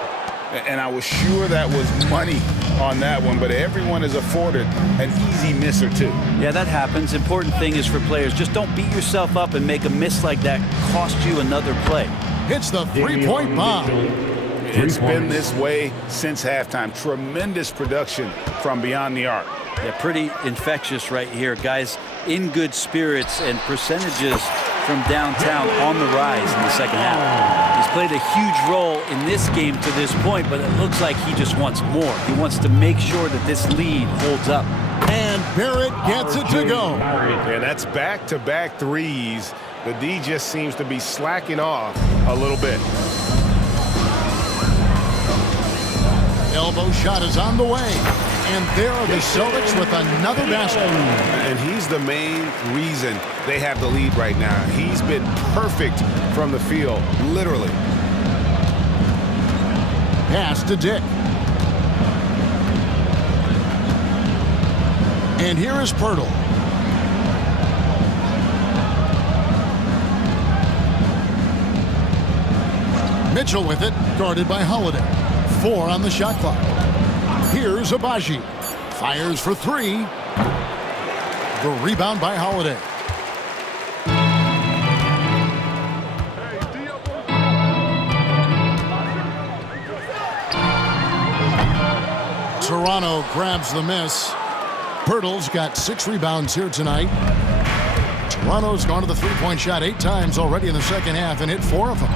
And I was sure that was money on that one, but everyone is afforded an easy miss or 2. Yeah, that happens. Important thing is for players, just don't beat yourself up and make a miss like that cost you another play. Hits the 3-point bomb. It's been this way since halftime. Tremendous production from beyond the arc. Yeah, pretty infectious right here. Guys in good spirits and percentages from downtown on the rise in the second half. He's played a huge role in this game to this point, but it looks like he just wants more. He wants to make sure that this lead holds up. And Barrett gets it to go. And that's back-to-back threes. The D just seems to be slacking off a little bit. Elbow shot is on the way. And there are the Celtics with another basket. And he's the main reason they have the lead right now. He's been perfect from the field, literally. Pass to Dick. And here is Pirtle. Mitchell with it, guarded by Holiday. 4 on the shot clock. Here's Abaji. Fires for 3. The rebound by Holiday. Toronto grabs the miss. Pirtle's got 6 rebounds here tonight. Toronto's gone to the 3-point shot 8 times already in the second half and hit 4 of them.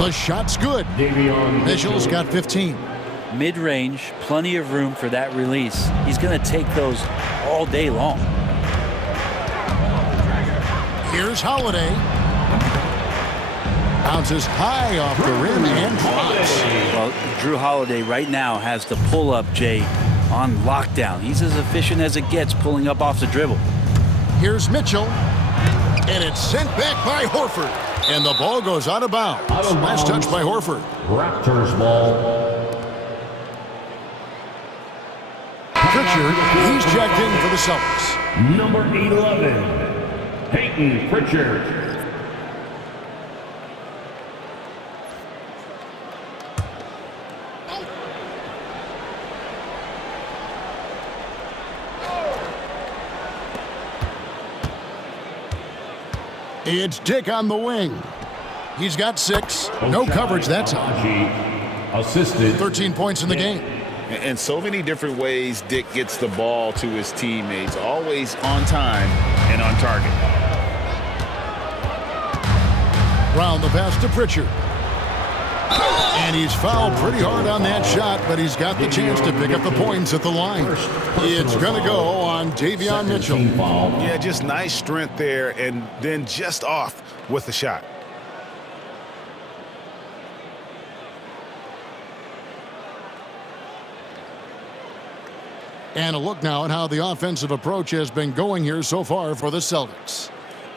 The shot's good. Mitchell's got 15. Mid-range, plenty of room for that release. He's going to take those all day long. Here's Holiday. Bounces high off the rim and drops. Well, Drew Holiday right now has the pull-up, Jay, on lockdown. He's as efficient as it gets pulling up off the dribble. Here's Mitchell. And it's sent back by Horford. And the ball goes out of bounds. Last touch by Horford. Raptors ball. Pritchard, he's checked in for the Celtics. Number 11, Peyton Pritchard. It's Dick on the wing. He's got 6. No coverage that time. Assisted. 13 points in the game. And so many different ways Dick gets the ball to his teammates. Always on time and on target. Brown the pass to Pritchard. And he's fouled pretty hard on that shot, but he's got the chance to pick up the points at the line. It's going to go on Davion Mitchell. Yeah, just nice strength there, and then just off with the shot. And a look now at how the offensive approach has been going here so far for the Celtics.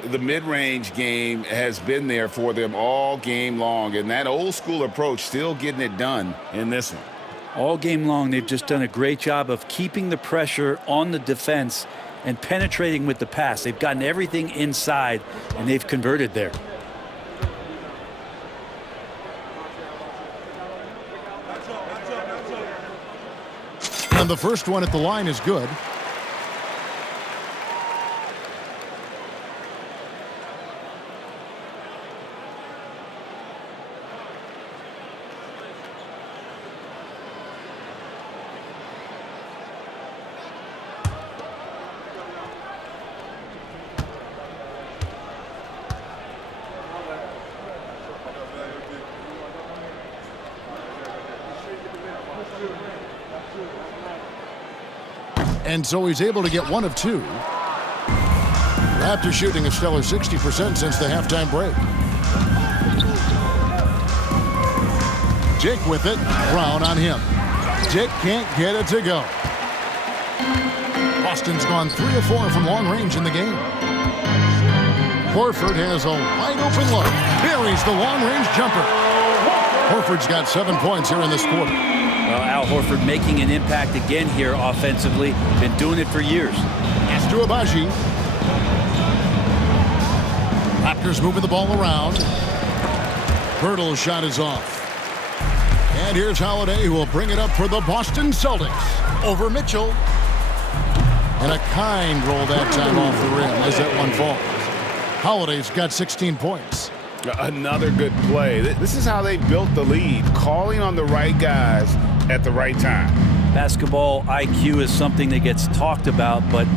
The mid-range game has been there for them all game long, and that old-school approach still getting it done in this one. All game long, they've just done a great job of keeping the pressure on the defense and penetrating with the pass. They've gotten everything inside, and they've converted there. And the first one at the line is good. And so he's able to get one of two. Raptors shooting a stellar 60% since the halftime break. Dick with it. Brown on him. Dick can't get it to go. Boston's gone 3 of 4 from long range in the game. Horford has a wide open look. Buries the long-range jumper. Horford's got 7 points here in this quarter. Al Horford making an impact again here offensively. Been doing it for years. Pass to Abaji. Raptors moving the ball around. Pirtle's shot is off. And here's Holiday, who will bring it up for the Boston Celtics. Over Mitchell. And a kind roll that time off the rim as that one falls. Holiday's got 16 points. Another good play. This is how they built the lead, calling on the right guys at the right time. Basketball IQ is something that gets talked about, but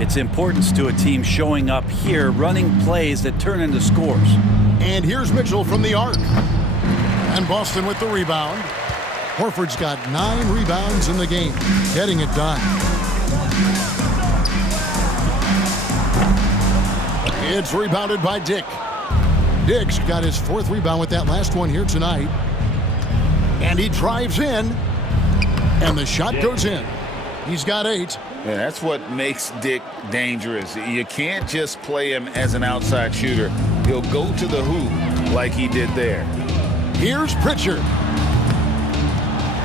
its importance to a team showing up here, running plays that turn into scores. And here's Mitchell from the arc. And Boston with the rebound. Horford's got 9 rebounds in the game, getting it done. It's rebounded by Dick. Dick's got his 4th rebound with that last one here tonight. And he drives in. And the shot goes in. He's got 8. Yeah, that's what makes Dick dangerous. You can't just play him as an outside shooter. He'll go to the hoop like he did there. Here's Pritchard.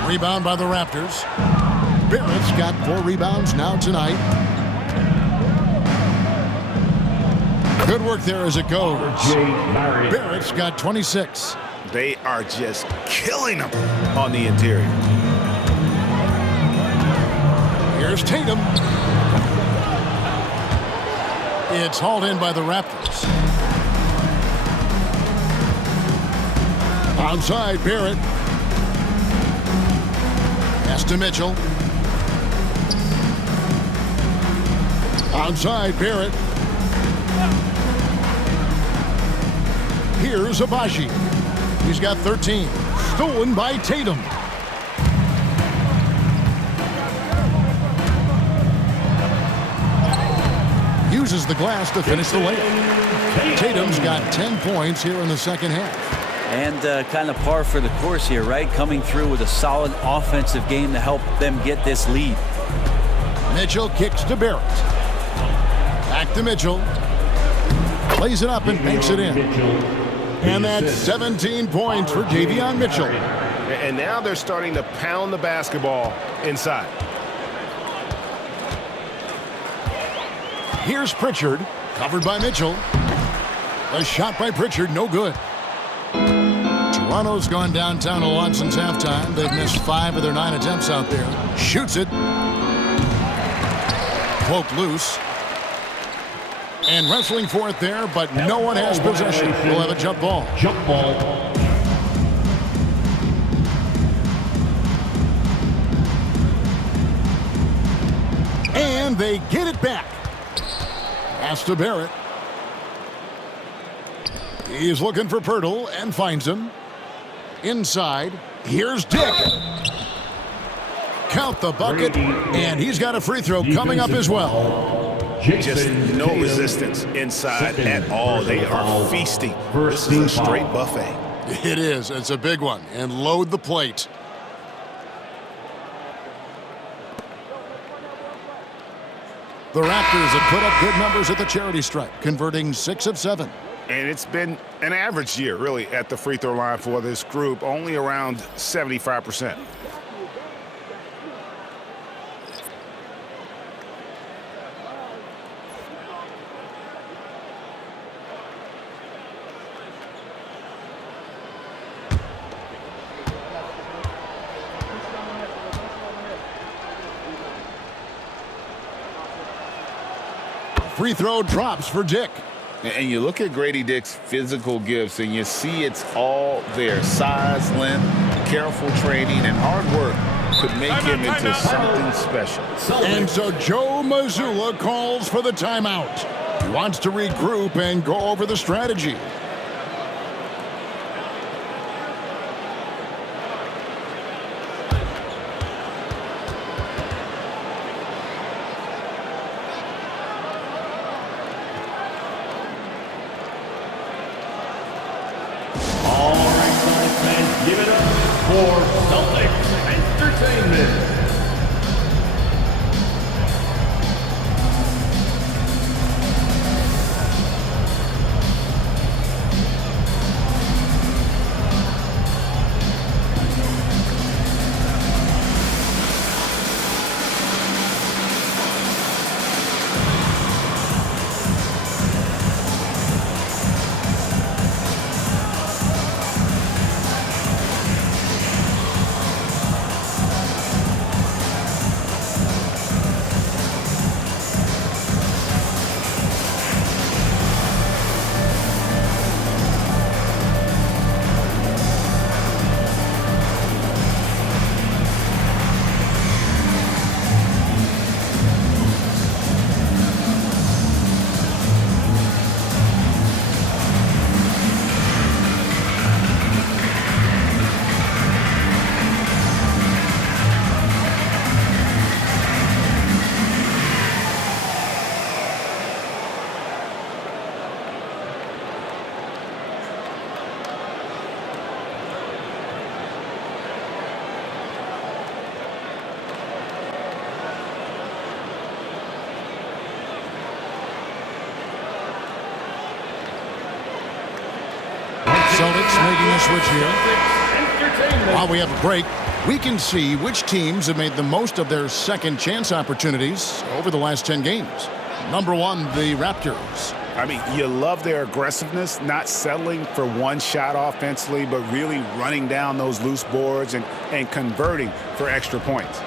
Rebound by the Raptors. Barrett's got 4 rebounds now tonight. Good work there as it goes. Barrett's got 26. They are just killing them on the interior. Here's Tatum. It's hauled in by the Raptors. Outside, Barrett. Pass to Mitchell. Outside, Barrett. Here's Abaji. He's got 13. Stolen by Tatum. Uses the glass to finish the layup. Tatum's got 10 points here in the second half. And kind of par for the course here, right? Coming through with a solid offensive game to help them get this lead. Mitchell kicks to Barrett. Back to Mitchell. Plays it up and banks it in. And that's 17 points for Davion Mitchell. And now they're starting to pound the basketball inside. Here's Pritchard, covered by Mitchell. A shot by Pritchard, no good. Toronto's gone downtown a lot since halftime. They've missed 5 of their 9 attempts out there. Shoots it. Poked loose. And wrestling for it there, but no one has possession. We'll have a jump ball. Jump ball. And they get it back. Pass to Barrett. He's looking for Pirtle and finds him. Inside, here's Dick. Count the bucket, and he's got a free throw coming up as well. Just no resistance inside at all. They are feasting. This is a straight buffet. It is. It's a big one. And load the plate. The Raptors have put up good numbers at the charity stripe, converting 6 of 7. And it's been an average year, really, at the free throw line for this group, only around 75%. Free throw drops for Dick. And you look at Grady Dick's physical gifts, and you see it's all there. Size, length, careful training, and hard work could make him into something special. And so Joe Mazzulla calls for the timeout. He wants to regroup and go over the strategy. Give it up for Celtics Entertainment. Celtics making a switch here. While we have a break, we can see which teams have made the most of their second chance opportunities over the last 10 games. Number 1, the Raptors. I mean, you love their aggressiveness, not settling for one shot offensively, but really running down those loose boards and converting for extra points.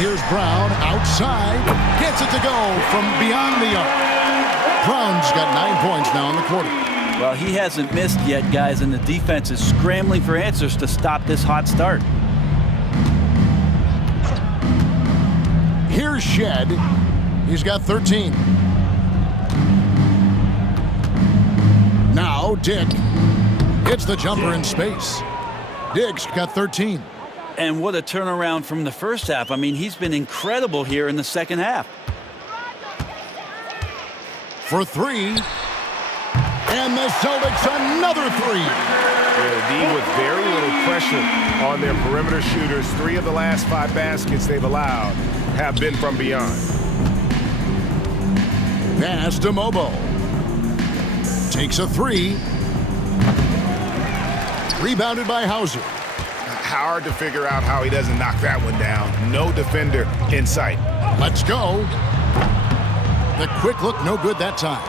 Here's Brown outside, gets it to go from beyond the arc. Brown's got 9 points now in the quarter. Well, he hasn't missed yet, guys, and the defense is scrambling for answers to stop this hot start. Here's Shed. He's got 13. Now Dick hits the jumper in space. Dick's got 13. And what a turnaround from the first half. I mean, he's been incredible here in the second half. For 3. And the Celtics another 3. D with very little pressure on their perimeter shooters. 3 of the last 5 baskets they've allowed have been from beyond. Pass to Mobo. Takes a 3. Rebounded by Hauser. Hard to figure out how he doesn't knock that one down. No defender in sight. Let's go. The quick look, no good that time.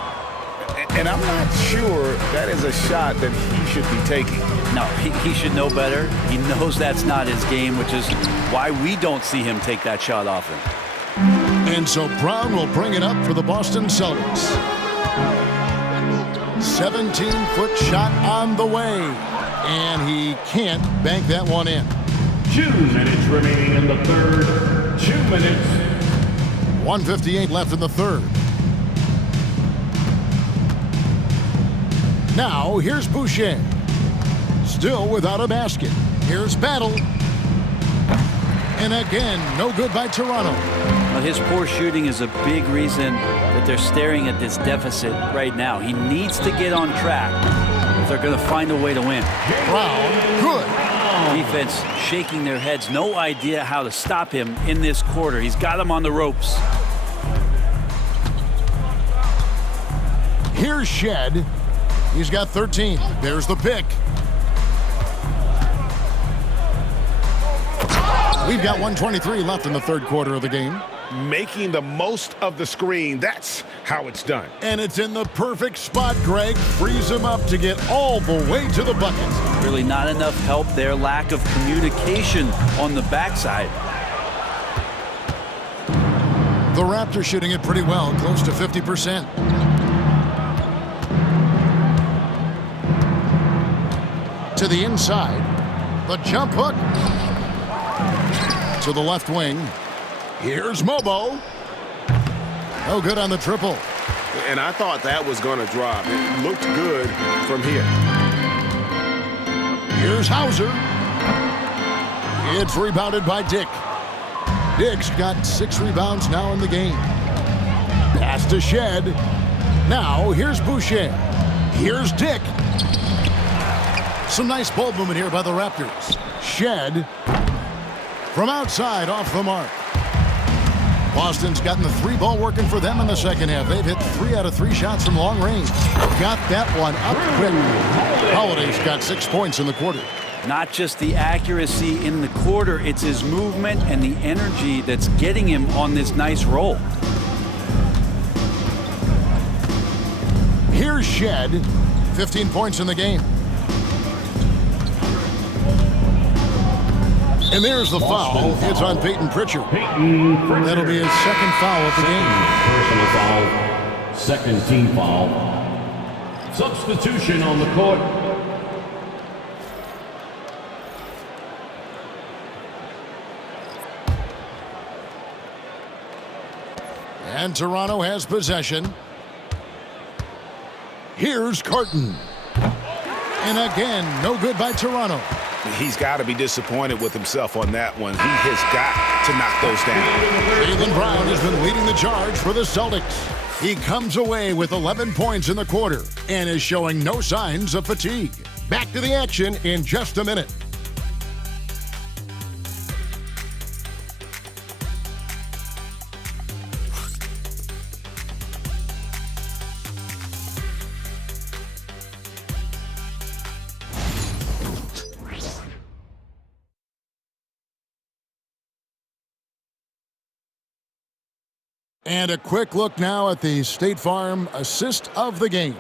And I'm not sure that is a shot that he should be taking. No, he should know better. He knows that's not his game, which is why we don't see him take that shot often. And so Brown will bring it up for the Boston Celtics. 17-foot shot on the way. And he can't bank that one in. 2 minutes remaining in the third. 2 minutes. 1:58 left in the third. Now, here's Boucher. Still without a basket. Here's Battle. And again, no good by Toronto. Well, his poor shooting is a big reason that they're staring at this deficit right now. He needs to get on track. If they're going to find a way to win. Brown, good. Defense shaking their heads. No idea how to stop him in this quarter. He's got him on the ropes. Here's Shed. He's got 13. There's the pick. We've got 1:23 left in the third quarter of the game. Making the most of the screen. That's how it's done. And it's in the perfect spot, Greg. Frees him up to get all the way to the bucket. Really not enough help there. Lack of communication on the backside. The Raptors shooting it pretty well, close to 50%. To the inside. The jump hook. To the left wing. Here's Mobo. No good on the triple. And I thought that was going to drop. It looked good from here. Here's Hauser. It's rebounded by Dick. Dick's got 6 rebounds now in the game. Pass to Shed. Now here's Boucher. Here's Dick. Some nice ball movement here by the Raptors. Shed from outside off the mark. Boston's gotten the 3-ball working for them in the second half. They've hit 3 out of 3 shots from long range. Got that one up quick. Holiday's got 6 points in the quarter. Not just the accuracy in the quarter, it's his movement and the energy that's getting him on this nice roll. Here's Shed. 15 points in the game. And there's the foul. It's on Peyton Pritchard. That'll be his second foul of the game. Personal foul. Second team foul. Substitution on the court. And Toronto has possession. Here's Carton. And again, no good by Toronto. He's got to be disappointed with himself on that one. He has got to knock those down. Jaylen Brown has been leading the charge for the Celtics. He comes away with 11 points in the quarter and is showing no signs of fatigue. Back to the action in just a minute. And a quick look now at the State Farm assist of the game.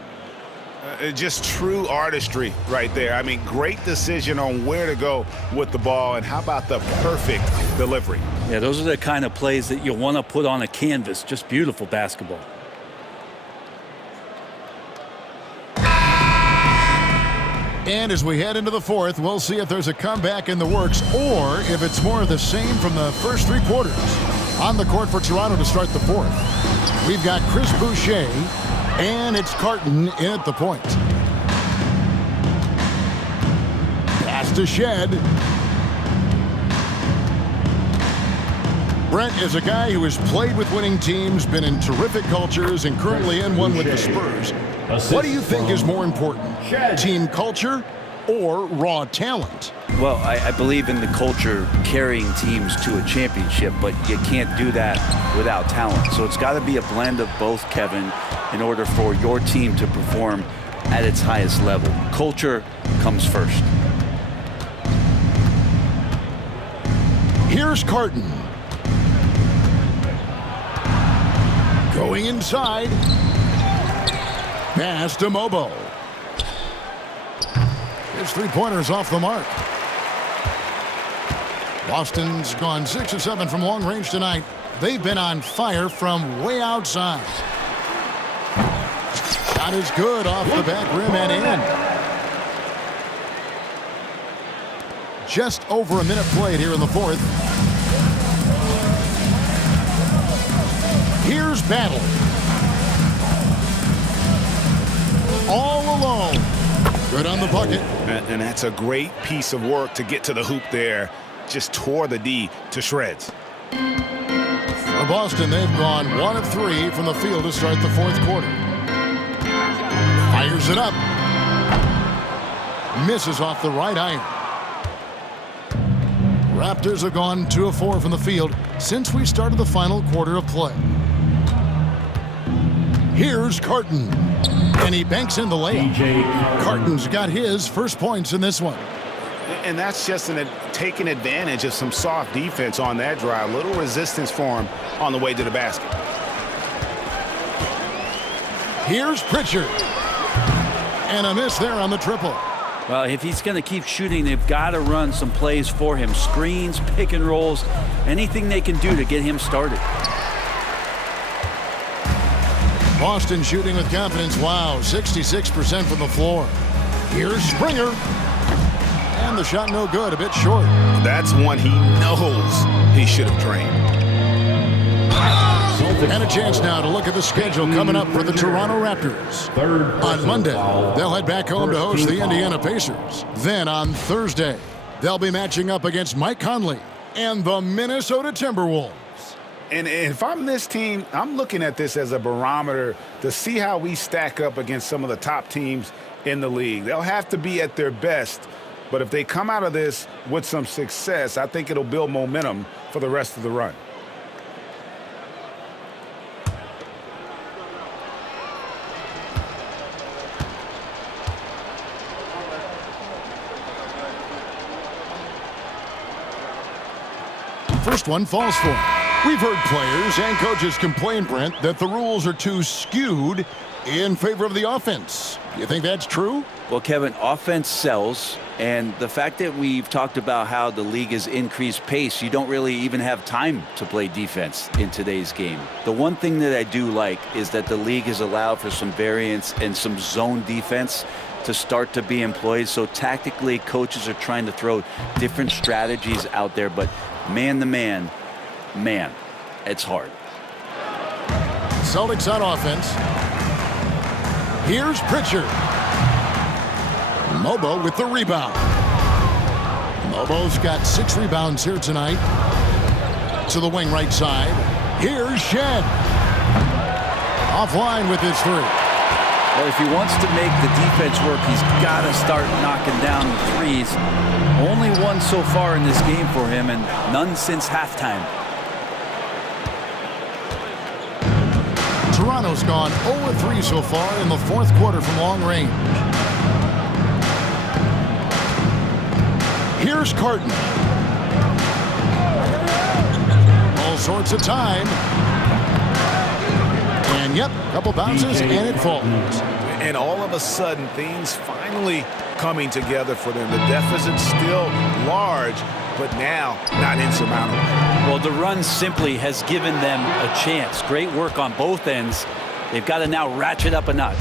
Just true artistry right there. I mean, great decision on where to go with the ball, and how about the perfect delivery? Yeah, those are the kind of plays that you want to put on a canvas. Just beautiful basketball. And as we head into the fourth, we'll see if there's a comeback in the works or if it's more of the same from the first 3 quarters. On the court for Toronto to start the fourth. We've got Chris Boucher, and it's Carton in at the point. Pass to Shed. Brent is a guy who has played with winning teams, been in terrific cultures, and currently in one with the Spurs. What do you think is more important, team culture or raw talent? Well, I believe in the culture carrying teams to a championship, but you can't do that without talent. So it's got to be a blend of both, Kevin, in order for your team to perform at its highest level. Culture comes first. Here's Carton. Going inside. Pass to Mobo. His 3-pointers off the mark. Boston's gone 6 of 7 from long range tonight. They've been on fire from way outside. Shot is good off the back rim and in. Just over a minute played here in the fourth. Here's Battle. All alone. Good on the bucket. And that's a great piece of work to get to the hoop there. Just tore the D to shreds. For Boston, they've gone 1 of 3 from the field to start the fourth quarter. Fires it up. misses off the right iron. Raptors have gone 2 of 4 from the field since we started the final quarter of play. Here's Carton, and he banks in the layup. Carton's got his first points in this one. And that's just taking advantage of some soft defense on that drive. Little resistance for him on the way to the basket. Here's Pritchard. And a miss there on the triple. Well, if he's going to keep shooting, they've got to run some plays for him. Screens, pick and rolls, anything they can do to get him started. Boston shooting with confidence. Wow, 66% from the floor. Here's Springer. And the shot no good, a bit short. That's one he knows he should have drained. And a chance now to look at the schedule coming up for the Toronto Raptors. On Monday, they'll head back home to host the Indiana Pacers. Then on Thursday, they'll be matching up against Mike Conley and the Minnesota Timberwolves. And if I'm this team, I'm looking at this as a barometer to see how we stack up against some of the top teams in the league. They'll have to be at their best, but if they come out of this with some success, I think it'll build momentum for the rest of the run. First one falls for him. We've heard players and coaches complain, Brent, that the rules are too skewed in favor of the offense. You think that's true? Well, Kevin, offense sells, and the fact that we've talked about how the league has increased pace, you don't really even have time to play defense in today's game. The one thing that I do like is that the league has allowed for some variance and some zone defense to start to be employed. So tactically, coaches are trying to throw different strategies out there, but man to man, it's hard. Celtics on offense. Here's Pritchard. Mobo with the rebound. Mobo's got 6 rebounds here tonight. To the wing right side. Here's Shed. Offline with his 3. Well, if he wants to make the defense work, he's got to start knocking down the threes. Only one so far in this game for him, and none since halftime. Toronto's gone 0-3 so far in the 4th quarter from long range. Here's Carton. All sorts of time. And yep, couple bounces and it falls. And all of a sudden, things finally coming together for them. The deficit's still large, but now not insurmountable. Well, the run simply has given them a chance. Great work on both ends. They've got to now ratchet up a notch.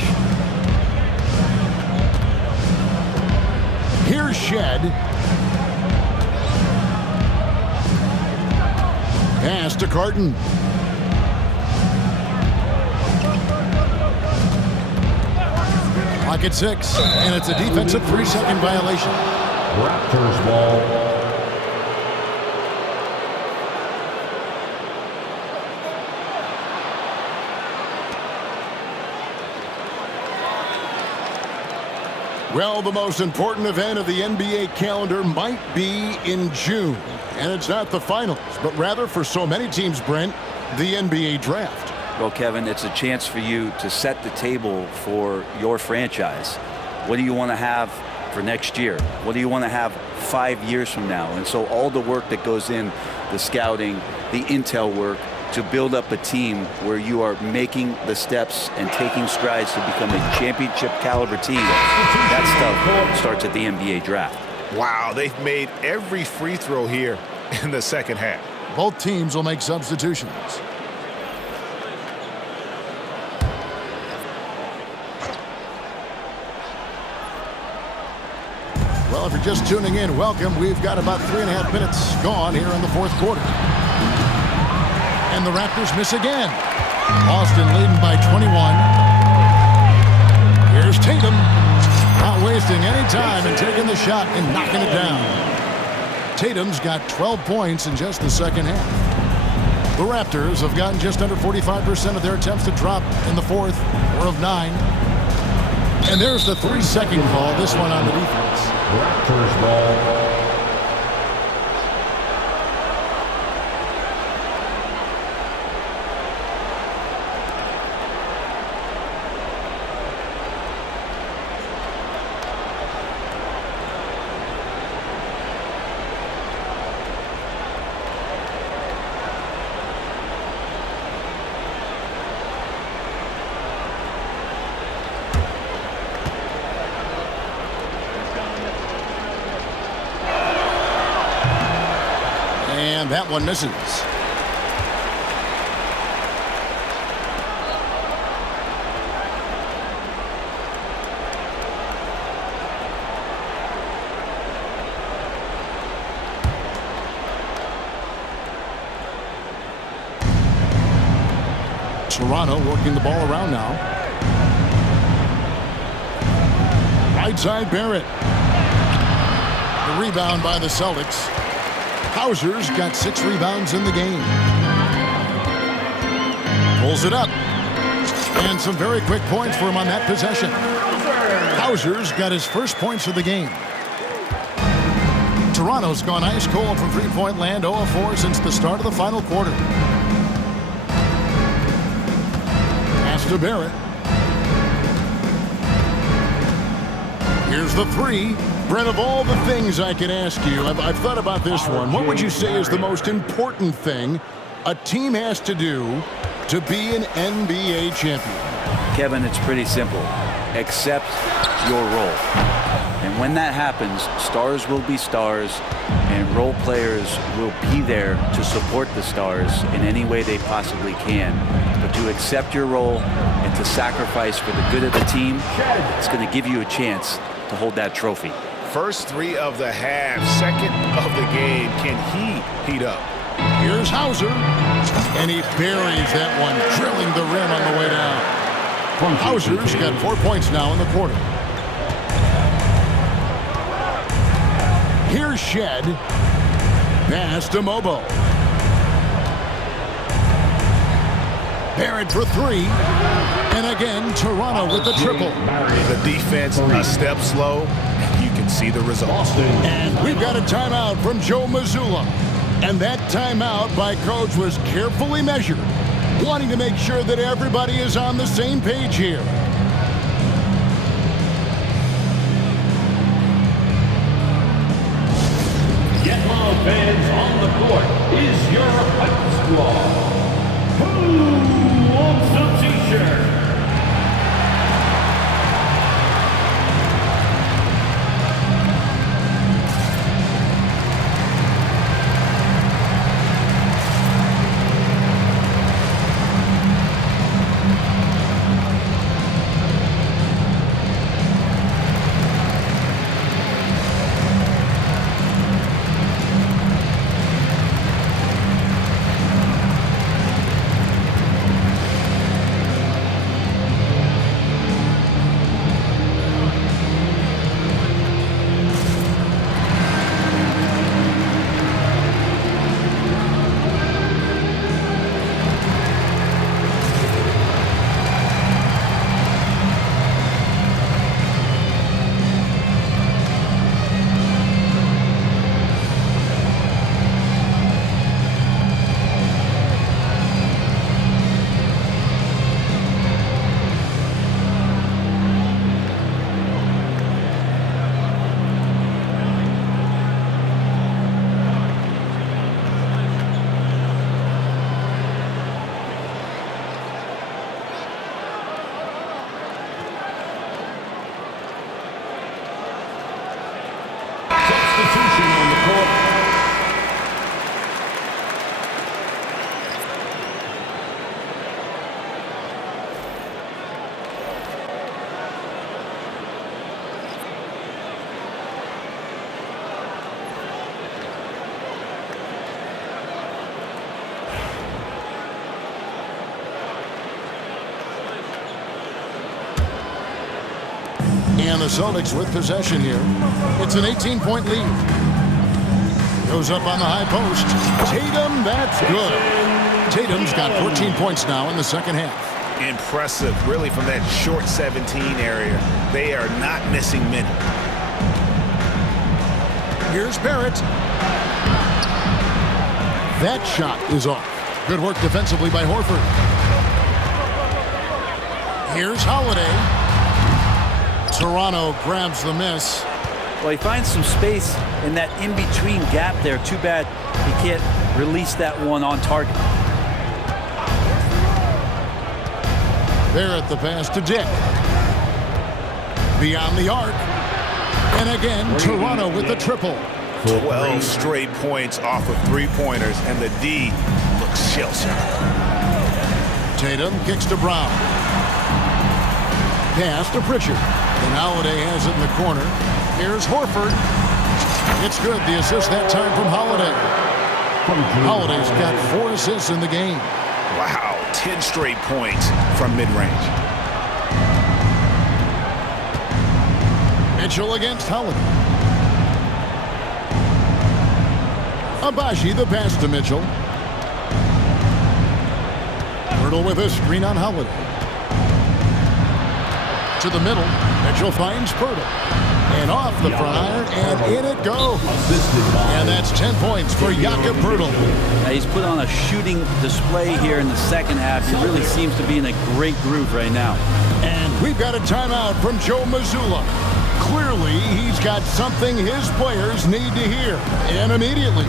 Here's Shed. Pass to Carton. Clock at 6, and it's a defensive 3-second violation. Raptors ball. Well, the most important event of the NBA calendar might be in June. And it's not the finals, but rather for so many teams, Brent, the NBA draft. Well, Kevin, it's a chance for you to set the table for your franchise. What do you want to have for next year? What do you want to have 5 years from now? And so all the work that goes in, the scouting, the intel work, to build up a team where you are making the steps and taking strides to become a championship caliber team. That stuff starts at the NBA draft. Wow, they've made every free throw here in the second half. Both teams will make substitutions. Well, if you're just tuning in, welcome. We've got about 3.5 minutes gone here in the 4th quarter. And the Raptors miss again. Boston leading by 21. Here's Tatum. Not wasting any time and taking the shot and knocking it down. Tatum's got 12 points in just the second half. The Raptors have gotten just under 45% of their attempts to drop in the 4th, 4 of 9. And there's the 3-second call, this one on the defense. Raptors ball. And that one misses. Toronto working the ball around now. Right side, Barrett. The rebound by the Celtics. Hauser's got 6 rebounds in the game. Pulls it up. And some very quick points for him on that possession. Hauser's got his first points of the game. Toronto's gone ice cold from three-point land, 0 of 4 since the start of the final quarter. Pass to Barrett. Here's the 3. Brent, of all the things I could ask you, I've thought about this one. What would you say is the most important thing a team has to do to be an NBA champion? Kevin, it's pretty simple. Accept your role. And when that happens, stars will be stars, and role players will be there to support the stars in any way they possibly can. But to accept your role and to sacrifice for the good of the team, it's going to give you a chance to hold that trophy. First 3 of the half, second of the game. Can he heat up? Here's Hauser, and he buries that one, drilling the rim on the way down. Hauser's got 4 points now in the quarter. Here's Shed. Pass to Mobo. Barrett for 3. And again, Toronto with the triple. The defense a step slow. You can see the results. And we've got a timeout from Joe Mazzulla. And that timeout by Coach was carefully measured, wanting to make sure that everybody is on the same page here. Get loud, fans. On the court is your hype squad. Who wants a t-shirt? And the Celtics with possession here. It's an 18-point lead. Goes up on the high post. Tatum, that's good. Tatum's got 14 points now in the second half. impressive, really, from that short 17 area. They are not missing many. Here's Barrett. That shot is off. Good work defensively by Horford. Here's Holiday. Toronto grabs the miss. Well, he finds some space in that in-between gap there. Too bad he can't release that one on target. Barrett the pass to Dick. Beyond the arc. And again, Toronto with the triple. 12 straight points off of three-pointers, and the D looks shell-shocked. Tatum kicks to Brown. Pass to Pritchard. And Holiday has it in the corner. Here's Horford. It's good. The assist that time from Holiday. Holiday's got 4 assists in the game. Wow, 10 straight points from mid-range. Mitchell against Holiday. Abaji the pass to Mitchell. Hurdle with a screen on Holiday. To the middle. Mitchell finds Pirtle. And off the front iron, and in it goes. And that's 10 points for Jakob Pirtle. Now he's put on a shooting display here in the second half. He really seems to be in a great groove right now. And we've got a timeout from Joe Mazzulla. Clearly, he's got something his players need to hear, and immediately.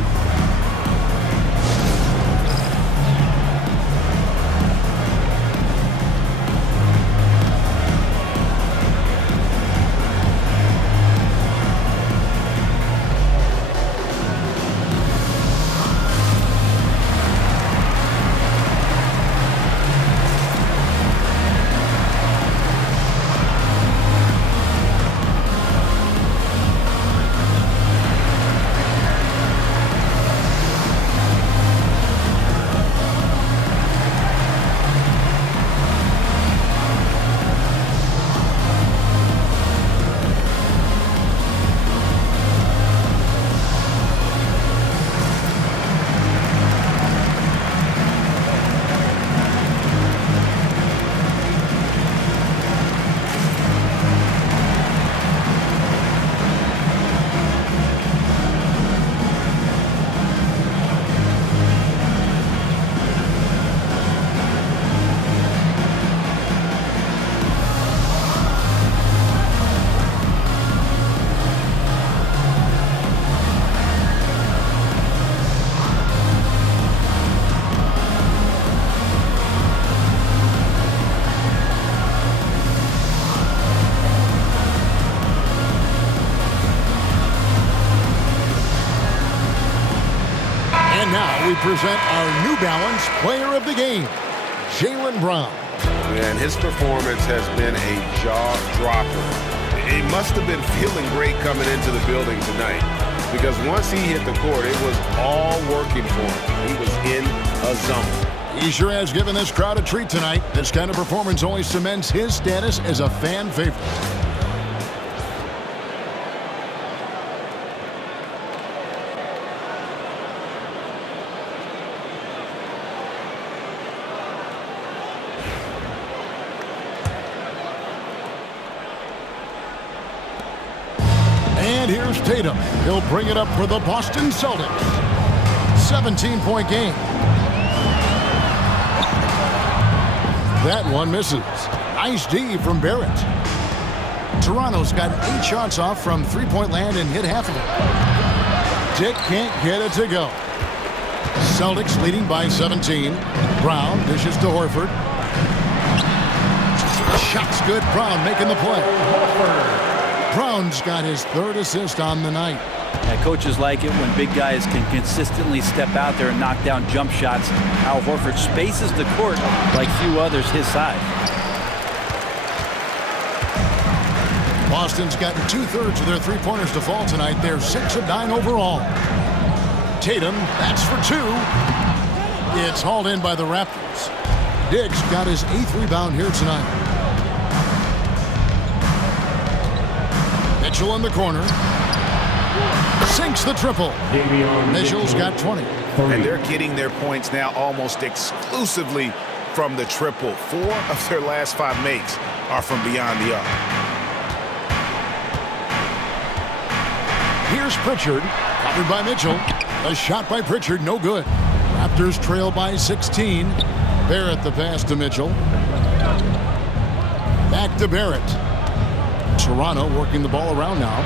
We present our New Balance Player of the Game, Jaylen Brown. And his performance has been a jaw-dropper. He must have been feeling great coming into the building tonight, because once he hit the court, it was all working for him. He was in a zone. He sure has given this crowd a treat tonight. This kind of performance only cements his status as a fan favorite. And here's Tatum. He'll bring it up for the Boston Celtics. 17-point game. That one misses. Nice D from Barrett. Toronto's got 8 shots off from three-point land and hit half of it. Dick can't get it to go. Celtics leading by 17. Brown dishes to Horford. Shot's good. Brown making the play. Brown's got his 3rd assist on the night. Yeah, coaches like it when big guys can consistently step out there and knock down jump shots. Al Horford spaces the court like few others his size. Boston's gotten 2/3 of their three-pointers to fall tonight. They're 6 of 9 overall. Tatum, that's for 2. It's hauled in by the Raptors. Diggs got his 8th rebound here tonight. Mitchell in the corner. Sinks the triple. Mitchell's got 20. And they're getting their points now almost exclusively from the triple. 4 of their last 5 makes are from beyond the arc. Here's Pritchard, covered by Mitchell. A shot by Pritchard, no good. Raptors trail by 16. Barrett the pass to Mitchell. Back to Barrett. Toronto working the ball around now.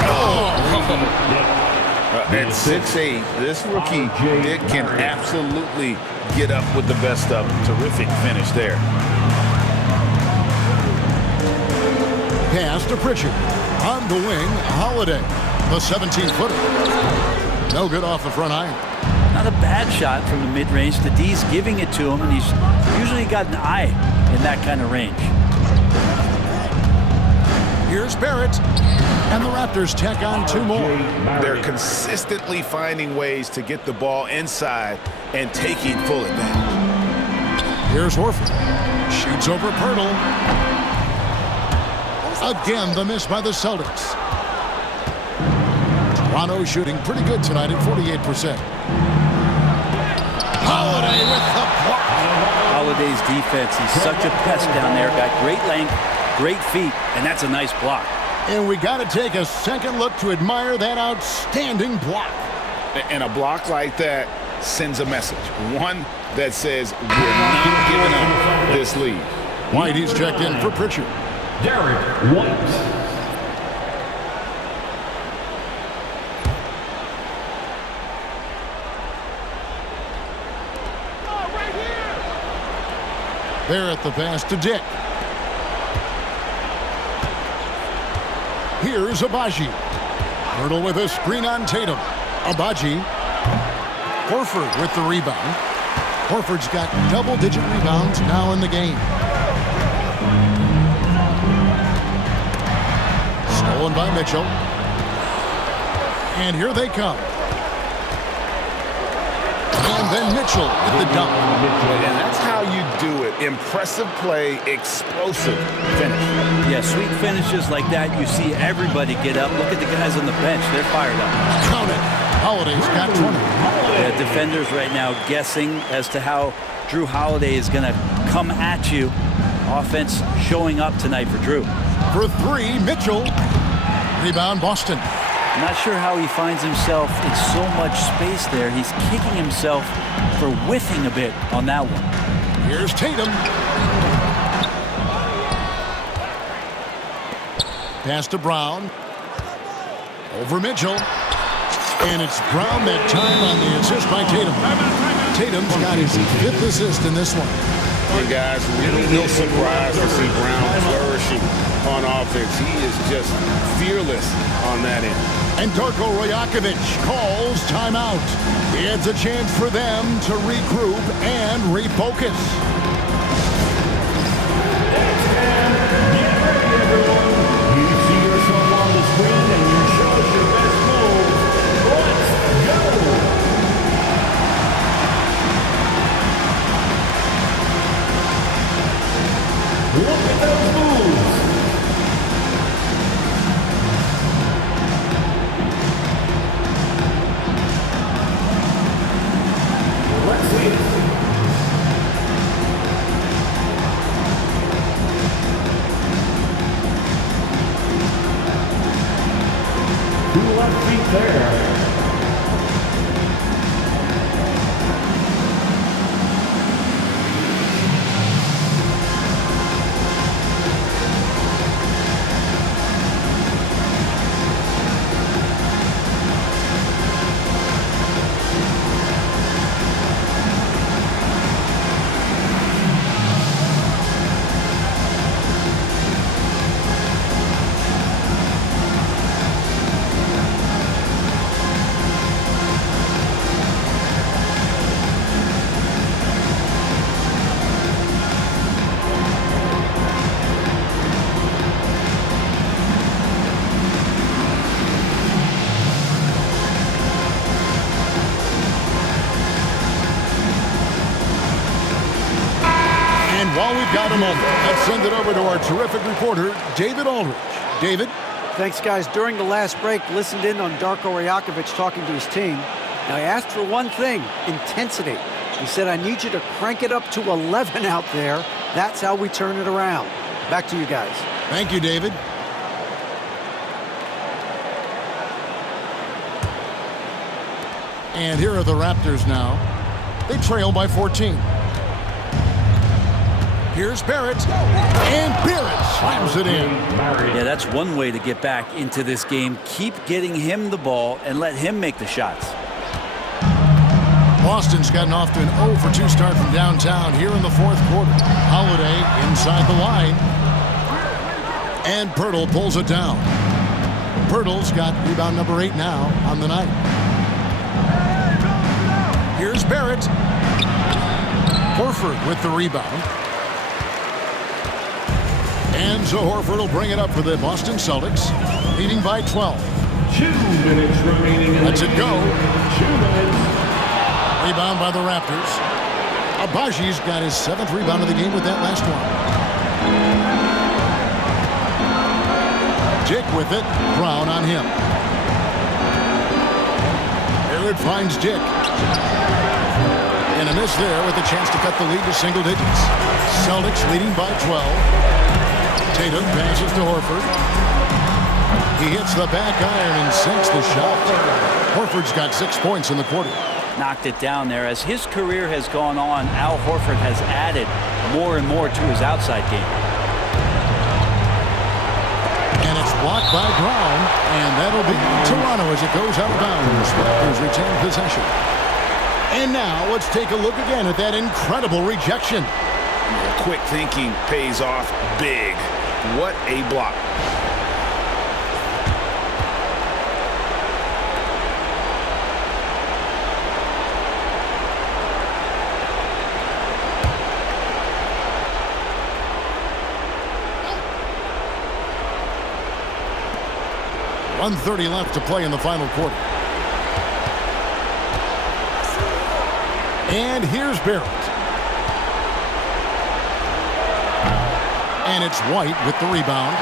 At 6'8", this rookie Dick can absolutely get up with the best of them. Terrific finish there. Pass to Pritchard. On the wing, Holiday. The 17-footer. No good off the front iron. Not a bad shot from the mid-range. The D's giving it to him, and he's usually got an eye in that kind of range. Here's Barrett. And the Raptors tack on 2 more. They're consistently finding ways to get the ball inside and taking full advantage. Here's Horford. Shoots over Pirtle. Again, the miss by the Celtics. Toronto shooting pretty good tonight at 48%. Holiday with the block. Holiday's defense, he's such a pest down there. Got great length, great feet, and that's a nice block. And we got to take a second look to admire that outstanding block. And a block like that sends a message. One that says, we're not giving up this lead. White, he's checked in for Pritchard. Derek White. Barrett the pass to Dick. Here's Abaji. Pirtle with a screen on Tatum. Abaji. Horford with the rebound. Horford's got double-digit rebounds now in the game. Stolen by Mitchell. And here they come. And then Mitchell with the dunk. And that's how you do it. Impressive play, explosive finish. Yeah, sweet finishes like that, you see everybody get up. Look at the guys on the bench. They're fired up. Count it. Holiday's got 20. Yeah, defenders right now guessing as to how Drew Holiday is going to come at you. Offense showing up tonight for Drew. For 3, Mitchell. Rebound, Boston. I'm not sure how he finds himself in so much space there. He's kicking himself for whiffing a bit on that one. Here's Tatum. Pass to Brown. Over Mitchell. And it's Brown that time on the assist by Tatum. Tatum's got his 5th assist in this one. And guys, really no surprise to see Brown flourishing on offense. He is just fearless on that end. And Darko Rajakovic calls timeout. It's a chance for them to regroup and refocus. Get ready, everyone. You see yourself on the screen and you show us your best moves. Let's go. Look at those moves. Let's see it. Two left feet there. While we've got a moment, let's send it over to our terrific reporter, David Aldridge. David? Thanks, guys. During the last break, listened in on Darko Rajakovic talking to his team. Now, he asked for one thing, intensity. He said, I need you to crank it up to 11 out there. That's how we turn it around. Back to you guys. Thank you, David. And here are the Raptors now. They trail by 14. Here's Barrett, and Barrett slams it in. Yeah, that's one way to get back into this game. Keep getting him the ball and let him make the shots. Boston's gotten off to an 0 for 2 start from downtown here in the fourth quarter. Holiday inside the line. And Pirtle pulls it down. Pirtle's got rebound number 8 now on the night. Here's Barrett. Horford with the rebound. And so Horford will bring it up for the Boston Celtics, leading by 12. 2 minutes remaining. Lets it go. 2 minutes. Rebound by the Raptors. Abaji's got his 7th rebound of the game with that last one. Dick with it. Brown on him. Barrett finds Dick. And a miss there with a chance to cut the lead to single digits. Celtics leading by 12. Tatum passes to Horford. He hits the back iron and sinks the shot. Horford's got 6 points in the quarter. Knocked it down there. As his career has gone on, Al Horford has added more and more to his outside game. And it's blocked by Brown, and that'll be Toronto as it goes out of bounds. Raptors retain possession. And now let's take a look again at that incredible rejection. Quick thinking pays off big. What a block. .130 left to play in the final quarter. And here's Barrett. And it's White with the rebound.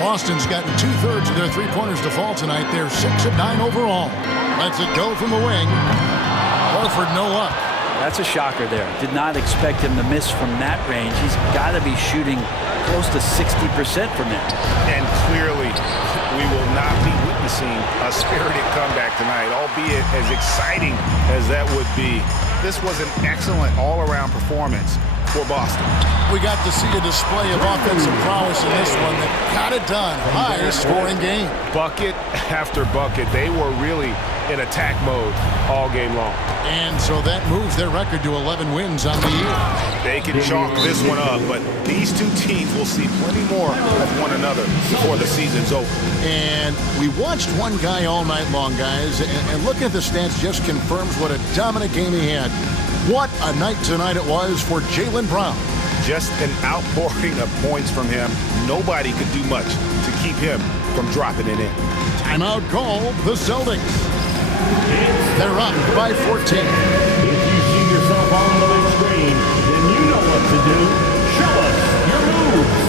Boston's gotten 2/3 of their three-pointers to fall tonight. They're 6 of 9 overall. Lets it go from the wing. Horford no luck. That's a shocker there. Did not expect him to miss from that range. He's got to be shooting close to 60% from it. And clearly, we will not be witnessing a spirited comeback tonight, albeit as exciting as that would be. This was an excellent all-around performance for Boston. We got to see a display of offensive prowess in this one that got it done. High-scoring game. Bucket after bucket. They were really in attack mode all game long. And so that moves their record to 11 wins on the year. They can chalk this one up, but these two teams will see plenty more of one another before the season's over. And we watched one guy all night long, guys, and looking at the stats just confirms what a dominant game he had. What a night tonight it was for Jaylen Brown. Just an outpouring of points from him. Nobody could do much to keep him from dropping it in. Timeout call, the Celtics. They're up by 14. If you see yourself on the big screen, then you know what to do. Show us your moves.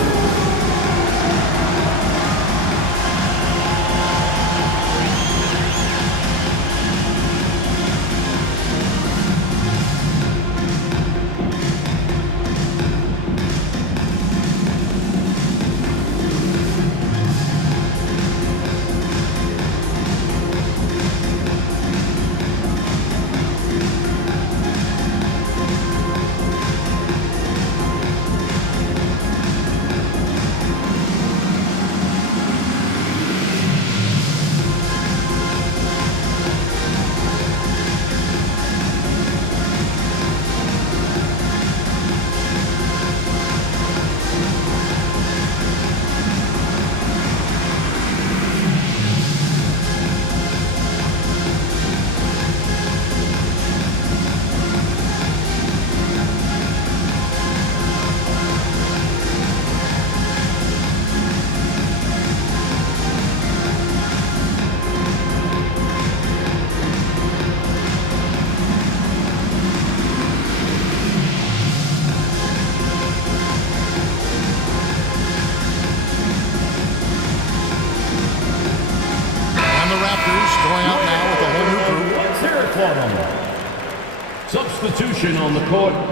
substitution on the court. –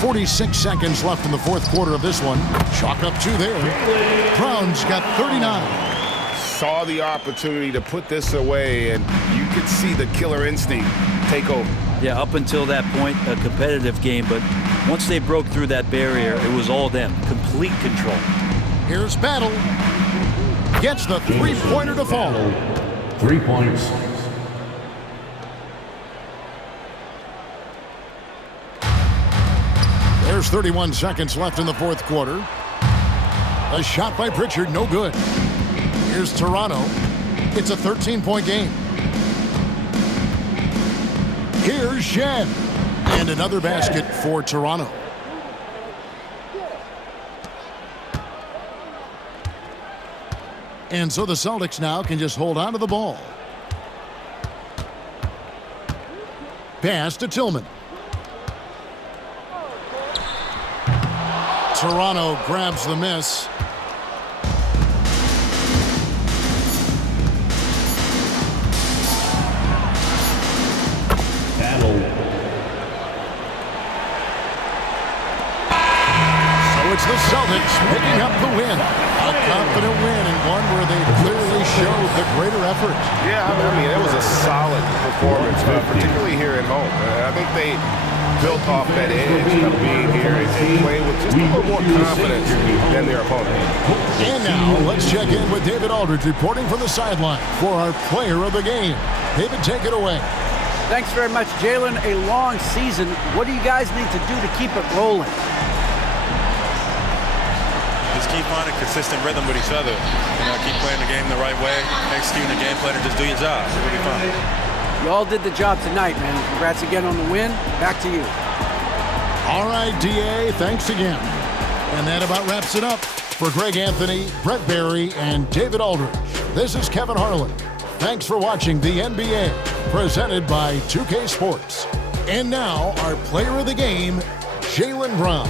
46 seconds left in the fourth quarter of this one. Chalk up 2 there. Brown's got 39. Saw the opportunity to put this away, and you could see the killer instinct take over. Yeah, up until that point, a competitive game, but once they broke through that barrier, it was all them. Complete control. Here's Battle. Gets the three-pointer to fall. 3 points. There's 31 seconds left in the fourth quarter. A shot by Pritchard, no good. Here's Toronto. It's a 13-point game. Here's Shen. And another basket for Toronto. And so the Celtics now can just hold on to the ball. Pass to Tillman. Toronto grabs the miss. So it's the Celtics picking up the win. A confident win and one where they clearly showed the greater effort. Yeah, I mean, it was a solid performance, particularly here at home. I think they built off that edge of being here and playing with just a little more confidence than their opponent. And now let's check in with David Aldridge reporting from the sideline for our player of the game. David, take it away. Thanks very much, Jaylen. A long season. What do you guys need to do to keep it rolling? Just keep finding consistent rhythm with each other. Keep playing the game the right way, executing the game plan, and just do your job. It'll be fun. You all did the job tonight, man. Congrats again on the win. Back to you. All right, DA, thanks again. And that about wraps it up. For Greg Anthony, Brett Barry, and David Aldridge, this is Kevin Harlan. Thanks for watching the NBA, presented by 2K Sports. And now, our player of the game, Jaylen Brown.